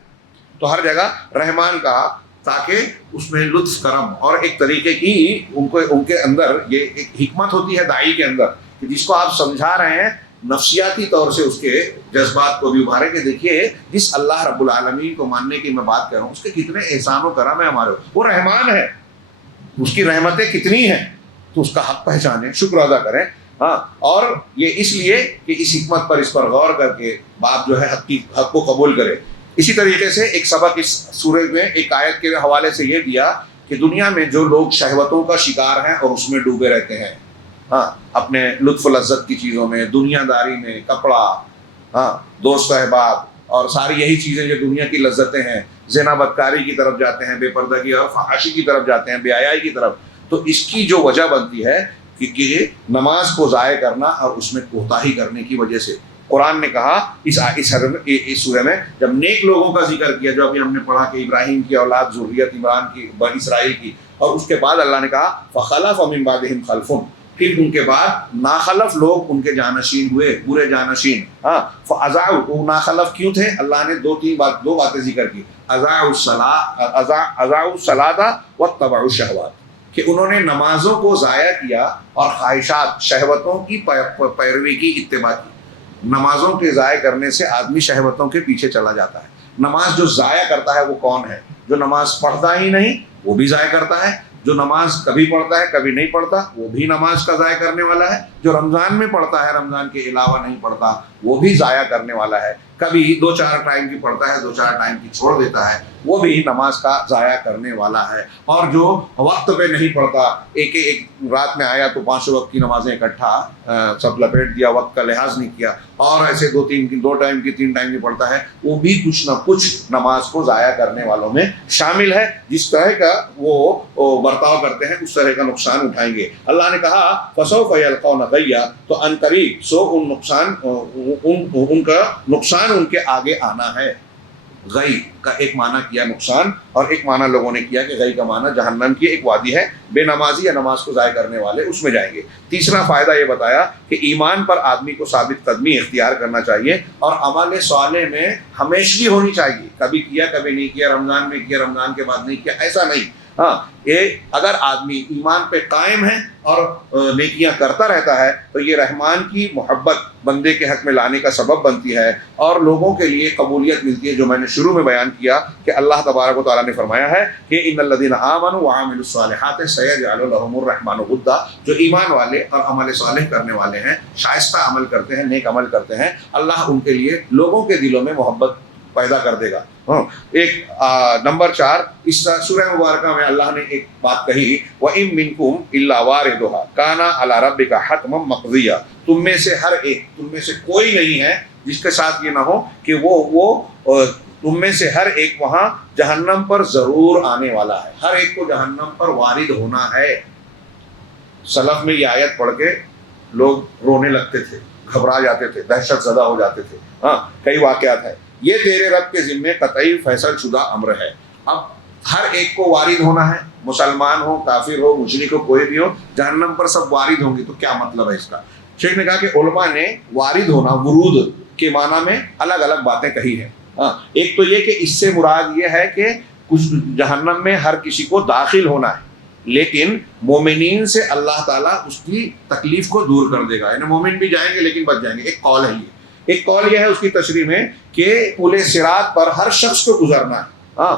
تو ہر جگہ رحمان کہا تاکہ اس میں لطف کرم اور ایک طریقے کی ان کے اندر یہ ایک حکمت ہوتی ہے داعی کے اندر کہ جس کو آپ سمجھا رہے ہیں نفسیاتی طور سے اس کے جذبات کو بھی ابھارے کہ دیکھیے جس اللہ رب العالمین کو ماننے کی میں بات کر رہا ہوں اس کے کتنے احسان و کرم ہے ہمارے، وہ رحمان ہے، اس کی رحمتیں کتنی ہیں، تو اس کا حق پہچانیں، شکر ادا کریں۔ ہاں، اور یہ اس لیے کہ اس حکمت پر اس پر غور کر کے باپ جو ہے حق کو قبول کرے۔ اسی طریقے سے ایک سبق اس سورہ میں ایک آیت کے حوالے سے یہ دیا کہ دنیا میں جو لوگ شہوتوں کا شکار ہیں اور اس میں ڈوبے رہتے ہیں، ہاں، اپنے لطف و لذت کی چیزوں میں، دنیا داری میں، کپڑا، ہاں، دوست احباب اور ساری یہی چیزیں جو دنیا کی لذتیں ہیں، زنا بدکاری کی طرف جاتے ہیں، بے پردگی اور فحاشی کی طرف جاتے ہیں، بے حیائی کی طرف، تو اس کی جو وجہ بنتی ہے کہ نماز کو ضائع کرنا اور اس میں کوتاہی کرنے کی وجہ سے۔ قرآن نے کہا اس سورہ میں جب نیک لوگوں کا ذکر کیا، جو ابھی ہم نے پڑھا کہ ابراہیم کی اولاد ذریت عمران کی، بنی اسرائیل کی، اور اس کے بعد اللہ نے کہا فخلف من بعدہم خلف، پھر ان کے بعد ناخلف لوگ ان کے جانشین ہوئے، برے جانشین۔ ہاں، فاضاعوا، وہ ناخلف کیوں تھے؟ اللہ نے دو باتیں ذکر کی، اضاعوا الصلاۃ واتبعوا الشہوات، کہ انہوں نے نمازوں کو ضائع کیا اور خواہشات، شہوتوں کی پیروی کی، اتباع کی۔ نمازوں کے ضائع کرنے سے آدمی شہوتوں کے پیچھے چلا جاتا ہے۔ نماز جو ضائع کرتا ہے وہ کون ہے؟ جو نماز پڑھتا ہی نہیں وہ بھی ضائع کرتا ہے، جو نماز کبھی پڑھتا ہے کبھی نہیں پڑھتا وہ بھی نماز کا ضائع کرنے والا ہے، جو رمضان میں پڑھتا ہے رمضان کے علاوہ نہیں پڑھتا وہ بھی ضائع کرنے والا ہے، کبھی 2-4 ٹائم کی پڑھتا ہے 2-4 ٹائم کی چھوڑ دیتا ہے وہ بھی نماز کا ضائع کرنے والا ہے، اور جو وقت پہ نہیں پڑھتا، ایک رات میں آیا تو 5 وقت کی نمازیں اکٹھا سب لپیٹ دیا، وقت کا لحاظ نہیں کیا، اور ایسے 2 ٹائم کی 3 ٹائم کی پڑھتا ہے، وہ بھی کچھ نہ کچھ نماز کو ضائع کرنے والوں میں شامل ہے۔ جس طرح کا وہ برتاؤ کرتے ہیں اس طرح کا نقصان اٹھائیں گے۔ اللہ نے کہا فسوف یلقون غیا، تو ان قریب ان کا نقصان ان کے آگے آنا ہے۔ غی کا ایک معنی کیا نقصان، اور ایک معنی لوگوں نے کیا کہ غی کا معنی جہنم کی ایک وادی ہے، بے نمازی یا نماز کو ضائع کرنے والے اس میں جائیں گے۔ تیسرا فائدہ یہ بتایا کہ ایمان پر آدمی کو ثابت قدمی اختیار کرنا چاہیے اور عمل صالح میں ہمیشگی ہونی چاہیے، کبھی کیا کبھی نہیں کیا، رمضان میں کیا رمضان کے بعد نہیں کیا، ایسا نہیں۔ ہاں، یہ اگر آدمی ایمان پہ قائم ہے اور نیکیاں کرتا رہتا ہے تو یہ رحمان کی محبت بندے کے حق میں لانے کا سبب بنتی ہے اور لوگوں کے لیے قبولیت ملتی ہے، جو میں نے شروع میں بیان کیا کہ اللہ تبارک و تعالیٰ نے فرمایا ہے کہ ان الذین آمنوا وعملوا الصالحات سیجعل لهم الرحمن ودا، جو ایمان والے اور عمل صالح کرنے والے ہیں، شائستہ عمل کرتے ہیں، نیک عمل کرتے ہیں، اللہ ان کے لیے لوگوں کے دلوں میں محبت پیدا کر دے گا۔ ایک نمبر 4 اس سورہ مبارکہ میں اللہ نے ایک بات کہی، وَإِن مِّنكُمْ إِلَّا وَارِدُهَا كَانَ عَلَى رَبِّكَ حَتْمًا مَقْضِيًّا، تم میں سے ہر ایک، تم میں سے کوئی نہیں ہے جس کے ساتھ یہ نہ ہو کہ وہ تم میں سے ہر ایک وہاں جہنم پر ضرور آنے والا ہے، ہر ایک کو جہنم پر وارد ہونا ہے۔ سلف میں یہ آیت پڑھ کے لوگ رونے لگتے تھے، گھبرا جاتے تھے، دہشت زدہ ہو جاتے تھے۔ ہاں، کئی واقعات ہیں۔ یہ تیرے رب کے ذمے قطعی فیصل شدہ امر ہے۔ اب ہر ایک کو وارد ہونا ہے، مسلمان ہو، کافر ہو، مشرک ہو، کوئی بھی ہو، جہنم پر سب وارد ہوں گے۔ تو کیا مطلب ہے اس کا؟ شیخ نے کہا کہ علماء نے وارد ہونا، ورود کے معنی میں الگ الگ باتیں کہی ہیں۔ ہاں، ایک تو یہ کہ اس سے مراد یہ ہے کہ کچھ جہنم میں ہر کسی کو داخل ہونا ہے، لیکن مومنین سے اللہ تعالیٰ اس کی تکلیف کو دور کر دے گا، یعنی مومن بھی جائیں گے لیکن بچ جائیں گے۔ ایک قول ہے یہ، ایک قول یہ ہے اس کی تشریح میں کہ پل صراط پر ہر شخص کو گزرنا ہے۔ ہاں،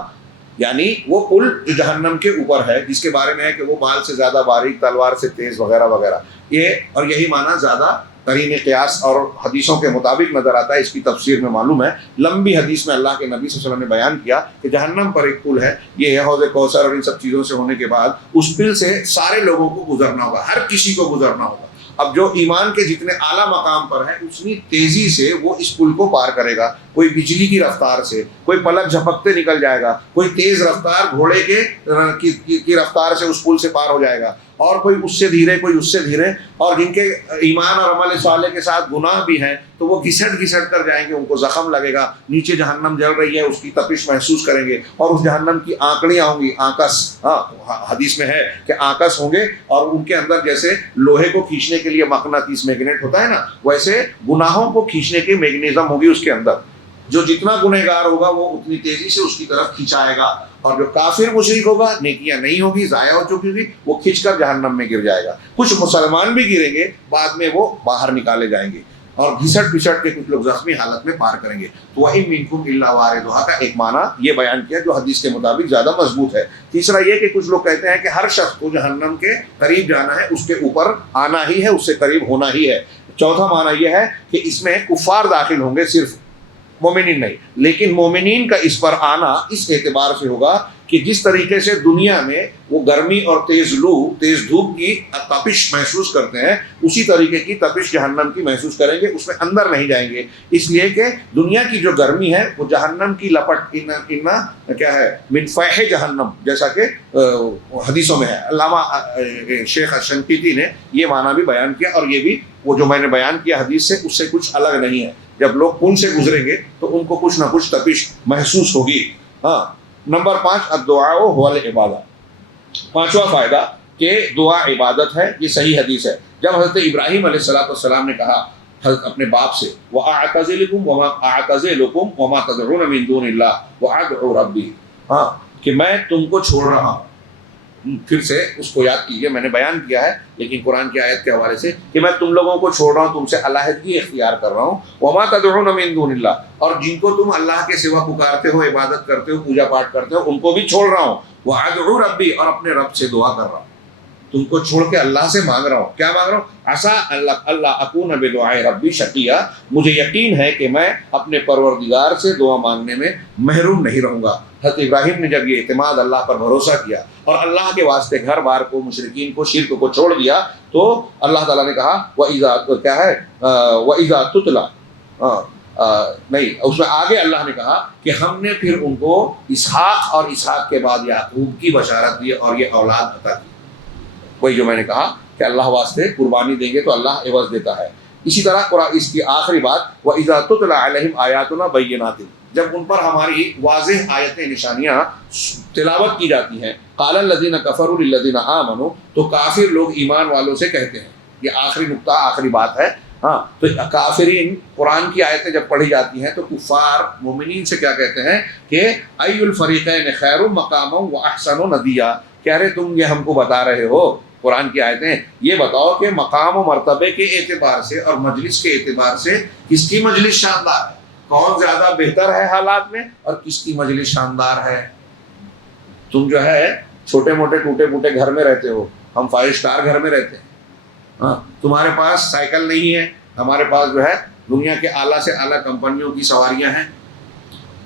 یعنی وہ پل جو جہنم کے اوپر ہے، جس کے بارے میں ہے کہ وہ بال سے زیادہ باریک، تلوار سے تیز، وغیرہ وغیرہ، یہ اور یہی معنی زیادہ قرین قیاس اور حدیثوں کے مطابق نظر آتا ہے. اس کی تفسیر میں معلوم ہے، لمبی حدیث میں اللہ کے نبی صلی اللہ علیہ وسلم نے بیان کیا کہ جہنم پر ایک پل ہے، یہ ہے حوض کوثر، اور ان سب چیزوں سے ہونے کے بعد اس پل سے سارے لوگوں کو گزرنا ہوگا، ہر کسی کو گزرنا ہوگا. اب جو ایمان کے جتنے اعلیٰ مقام پر ہے اتنی تیزی سے وہ اس پل کو پار کرے گا. کوئی بجلی کی رفتار سے، کوئی پلک جھپکتے نکل جائے گا، کوئی تیز رفتار گھوڑے کی رفتار سے اس پل سے پار ہو جائے گا، اور کوئی اس سے دھیرے، کوئی اس سے دھیرے. اور جن کے ایمان اور عمل صالح کے ساتھ گناہ بھی ہیں تو وہ گھسٹ کر جائیں گے، ان کو زخم لگے گا، نیچے جہنم جل رہی ہے اس کی تپش محسوس کریں گے، اور اس جہنم کی آنکڑیاں ہوں گی، آکس، حدیث میں ہے کہ آکس ہوں گے، اور ان کے اندر جیسے لوہے کو کھینچنے کے لیے مقناطیس میگنیٹ ہوتا ہے نا، ویسے گناہوں کو کھینچنے کی میگنیزم ہوگی اس کے اندر. جو جتنا گنہگار ہوگا وہ اتنی تیزی سے اس کی طرف کھینچائے گا، اور جو کافر مشرک ہوگا، نیکیاں نہیں ہوگی، ضائع ہو چکی ہوگی، وہ کھینچ کر جہنم میں گر جائے گا. کچھ مسلمان بھی گریں گے، بعد میں وہ باہر نکالے جائیں گے، اور گھسٹ پسٹ کے کچھ لوگ زخمی حالت میں پار کریں گے. تو وَإِن مِّنكُمْ إِلَّا وَارِدُهَا کا ایک معنی یہ بیان کیا جو حدیث کے مطابق زیادہ مضبوط ہے. تیسرا یہ کہ کچھ لوگ کہتے ہیں کہ ہر شخص کو جہنم کے قریب جانا ہے، اس کے اوپر آنا ہی ہے، اس سے قریب ہونا ہی ہے. چوتھا معنی یہ ہے کہ اس میں کفار داخل ہوں گے، صرف مومنین نہیں. لیکن مومنین کا اس پر آنا اس اعتبار سے ہوگا کہ جس طریقے سے دنیا میں وہ گرمی اور تیز لو، تیز دھوپ کی تپش محسوس کرتے ہیں، اسی طریقے کی تپش جہنم کی محسوس کریں گے. اس میں اندر نہیں جائیں گے، اس لیے کہ دنیا کی جو گرمی ہے وہ جہنم کی لپٹ کیا ہے، من فیح جہنم، جیسا کہ حدیثوں میں ہے. علامہ شیخ شنقیطی نے یہ معنی بھی بیان کیا، اور یہ بھی وہ جو میں نے بیان کیا حدیث سے اس سے کچھ الگ نہیں ہے. جب لوگ پل سے گزریں گے تو ان کو کچھ نہ کچھ تپش محسوس ہوگی. ہاں. نمبر 5 الدعاء هو العبادہ. پانچواں فائدہ کہ دعا عبادت ہے. یہ صحیح حدیث ہے. جب حضرت ابراہیم علیہ السلام نے کہا حضرت اپنے باپ سے، وَأَعْتَزِلُكُمْ وَمَا تَدْعُونَ مِن دُونِ اللَّهِ وَأَدْعُو رَبِّي، ہاں کہ میں تم کو چھوڑ رہا ہوں. پھر سے اس کو یاد کیجئے، میں نے بیان کیا ہے لیکن قرآن کی آیت کے حوالے سے کہ میں تم لوگوں کو چھوڑ رہا ہوں، تم سے علیحدگی اختیار کر رہا ہوں. وما تدعون من دون اللہ، اور جن کو تم اللہ کے سوا پکارتے ہو، عبادت کرتے ہو، پوجا پاٹ کرتے ہو، ان کو بھی چھوڑ رہا ہوں. وادعو ربی، اور اپنے رب سے دعا کر رہا ہوں. تم کو چھوڑ کے اللہ سے مانگ رہا ہوں. کیا مانگ رہا ہوں؟ عسیٰ اللہ اکون بدعاء ربی شقیا، مجھے یقین ہے کہ میں اپنے پروردگار سے دعا مانگنے میں محروم نہیں رہوں گا. حضرت ابراہیم نے جب یہ اعتماد اللہ پر بھروسہ کیا اور اللہ کے واسطے گھر بار کو، مشرکین کو، شرک کو چھوڑ دیا، تو اللہ تعالیٰ نے کہا وَإِذَا کیا ہے وَإِذَا تُتْلَى نہیں، اس میں آگے اللہ نے کہا کہ ہم نے پھر ان کو اسحاق اور اسحاق کے بعد یعقوب کی بشارت دی اور یہ اولاد عطا کی. وہی جو میں نے کہا کہ اللہ واسطے قربانی دیں گے تو اللہ عوض دیتا ہے. اسی طرح قرآن اس کی آخری بات وَإِذَا تُتْلَى عَلَيْهِمْ آيَاتُنَا بَيِّنَاتٍ، جب ان پر ہماری واضح آیتیں، نشانیاں تلاوت کی جاتی ہیں. قَالَ الَّذِينَ كَفَرُوا لِلَّذِينَ آمَنُوا، تو کافر لوگ ایمان والوں سے کہتے ہیں. یہ آخری نقطہ، آخری بات ہے. ہاں، تو کافرین قرآن کی آیتیں جب پڑھی جاتی ہیں تو کفار مومنین سے کیا کہتے ہیں کہ اَيُّ الْفَرِيقَيْنِ خَيْرٌ مَقَامًا وَأَحْسَنُ نَدِيًّا، کہہ رہے تم یہ ہم کو بتا رہے ہو قرآن کی آیتیں، یہ بتاؤ کہ مقام و مرتبے کے اعتبار سے اور مجلس کے اعتبار سے کس کی مجلس شاندار ہے، کون زیادہ بہتر ہے حالات میں، اور کس کی مجلس شاندار ہے. تم جو ہے چھوٹے موٹے ٹوٹے پھوٹے گھر میں رہتے ہو، ہم 5 اسٹار گھر میں رہتے ہیں. ہاں، تمہارے پاس سائیکل نہیں ہے، ہمارے پاس جو ہے دنیا کے اعلیٰ سے اعلیٰ کمپنیوں کی سواریاں ہیں.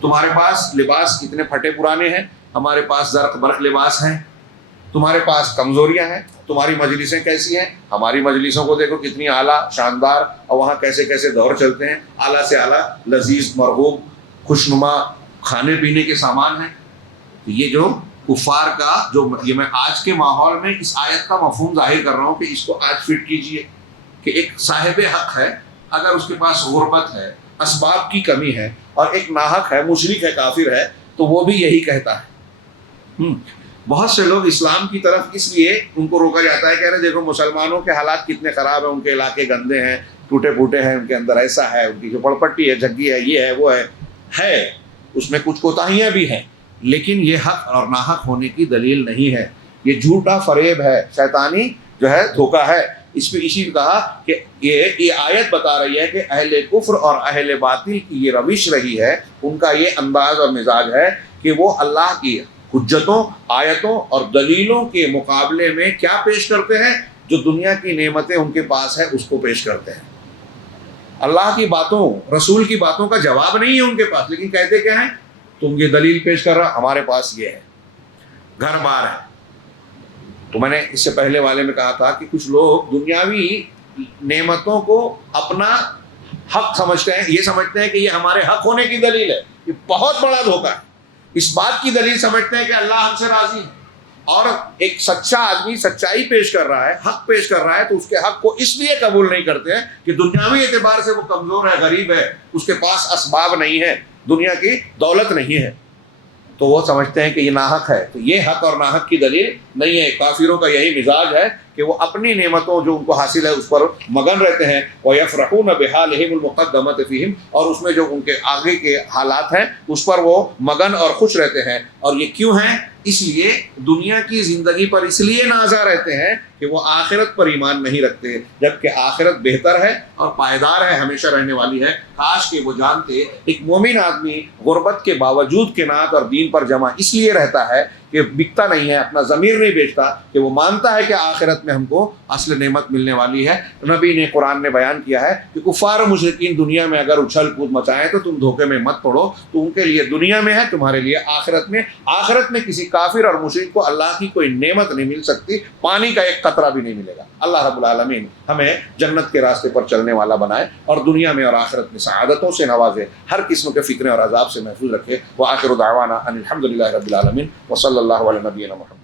تمہارے پاس لباس اتنے پھٹے پرانے ہیں، ہمارے پاس زرق برق لباس ہیں. تمہارے پاس کمزوریاں ہیں، تمہاری مجلسیں کیسی ہیں، ہماری مجلسوں کو دیکھو کتنی اعلیٰ شاندار، اور وہاں کیسے کیسے دور چلتے ہیں، اعلیٰ سے اعلیٰ لذیذ مرغوب خوشنما کھانے پینے کے سامان ہیں. یہ جو کفار کا جو یہ میں آج کے ماحول میں اس آیت کا مفہوم ظاہر کر رہا ہوں کہ اس کو آج فٹ کیجئے کہ ایک صاحب حق ہے، اگر اس کے پاس غربت ہے، اسباب کی کمی ہے، اور ایک ناحق ہے، مشرک ہے، کافر ہے، تو وہ بھی یہی کہتا ہے. بہت سے لوگ اسلام کی طرف اس لیے ان کو روکا جاتا ہے، کہہ رہے دیکھو مسلمانوں کے حالات کتنے خراب ہیں، ان کے علاقے گندے ہیں، ٹوٹے پھوٹے ہیں، ان کے اندر ایسا ہے، ان کی جو پڑپٹی ہے، جھگی ہے، یہ ہے، وہ ہے اس میں کچھ کوتاہیاں بھی ہیں، لیکن یہ حق اور ناحق ہونے کی دلیل نہیں ہے. یہ جھوٹا فریب ہے، شیطانی جو ہے دھوکہ ہے. اس پہ اسی کہا کہ یہ آیت بتا رہی ہے کہ اہل کفر اور اہل باطل کی یہ روش رہی ہے، ان کا یہ انداز اور مزاج ہے کہ وہ اللہ کی حجتوں، آیتوں اور دلیلوں کے مقابلے میں کیا پیش کرتے ہیں؟ جو دنیا کی نعمتیں ان کے پاس ہے اس کو پیش کرتے ہیں۔ اللہ کی باتوں، رسول کی باتوں کا جواب نہیں ہے ان کے پاس، لیکن کہتے کیا ہیں؟ تم یہ دلیل پیش کر رہا، ہمارے پاس یہ ہے، گھر بار ہے۔ تو میں نے اس سے پہلے والے میں کہا تھا کہ کچھ لوگ دنیاوی نعمتوں کو اپنا حق سمجھتے ہیں، یہ سمجھتے ہیں کہ یہ ہمارے حق ہونے کی دلیل ہے۔ یہ بہت بڑا دھوکہ ہے۔ اس بات کی دلیل سمجھتے ہیں کہ اللہ ہم سے راضی ہے، اور ایک سچا آدمی سچائی پیش کر رہا ہے، حق پیش کر رہا ہے، تو اس کے حق کو اس لیے قبول نہیں کرتے ہیں کہ دنیاوی اعتبار سے وہ کمزور ہے، غریب ہے، اس کے پاس اسباب نہیں ہے، دنیا کی دولت نہیں ہے، تو وہ سمجھتے ہیں کہ یہ ناحق ہے۔ تو یہ حق اور ناحق کی دلیل نہیں ہے۔ کافروں کا یہی مزاج ہے کہ وہ اپنی نعمتوں جو ان کو حاصل ہے اس پر مگن رہتے ہیں، وَيَفْرَحُونَ بِحَالِهِمُ الْمُقَدَّمَةِ فِيهِمْ، اور اس میں جو ان کے آگے کے حالات ہیں اس پر وہ مگن اور خوش رہتے ہیں۔ اور یہ کیوں ہیں؟ اس لیے دنیا کی زندگی پر اس لیے نازا رہتے ہیں کہ وہ آخرت پر ایمان نہیں رکھتے، جبکہ آخرت بہتر ہے اور پائیدار ہے، ہمیشہ رہنے والی ہے۔ کاش کہ وہ جانتے۔ ایک مومن آدمی غربت کے باوجود قناعت اور دین پر جمع اس لیے رہتا ہے کہ بکتا نہیں ہے، اپنا ضمیر نہیں بیچتا، کہ وہ مانتا ہے کہ آخرت میں ہم کو اصل نعمت ملنے والی ہے۔ نبی نے، قرآن نے بیان کیا ہے کہ کفار و مشرکین دنیا میں اگر اچھل کود مچائیں تو تم دھوکے میں مت پڑو، تو ان کے لیے دنیا میں ہے، تمہارے لیے آخرت میں۔ آخرت میں کسی کافر اور مشرک کو اللہ کی کوئی نعمت نہیں مل سکتی، پانی کا ایک قطرہ بھی نہیں ملے گا۔ اللہ رب العالمین ہمیں جنت کے راستے پر چلنے والا بنائے، اور دنیا میں اور آخرت میں سعادتوں سے نوازے، ہر قسم کے فکریں اور عذاب سے محفوظ رکھے۔ وآخر دعوانا ان الحمد للہ رب العالمین، وصلی اللہ علی نبینا محمد۔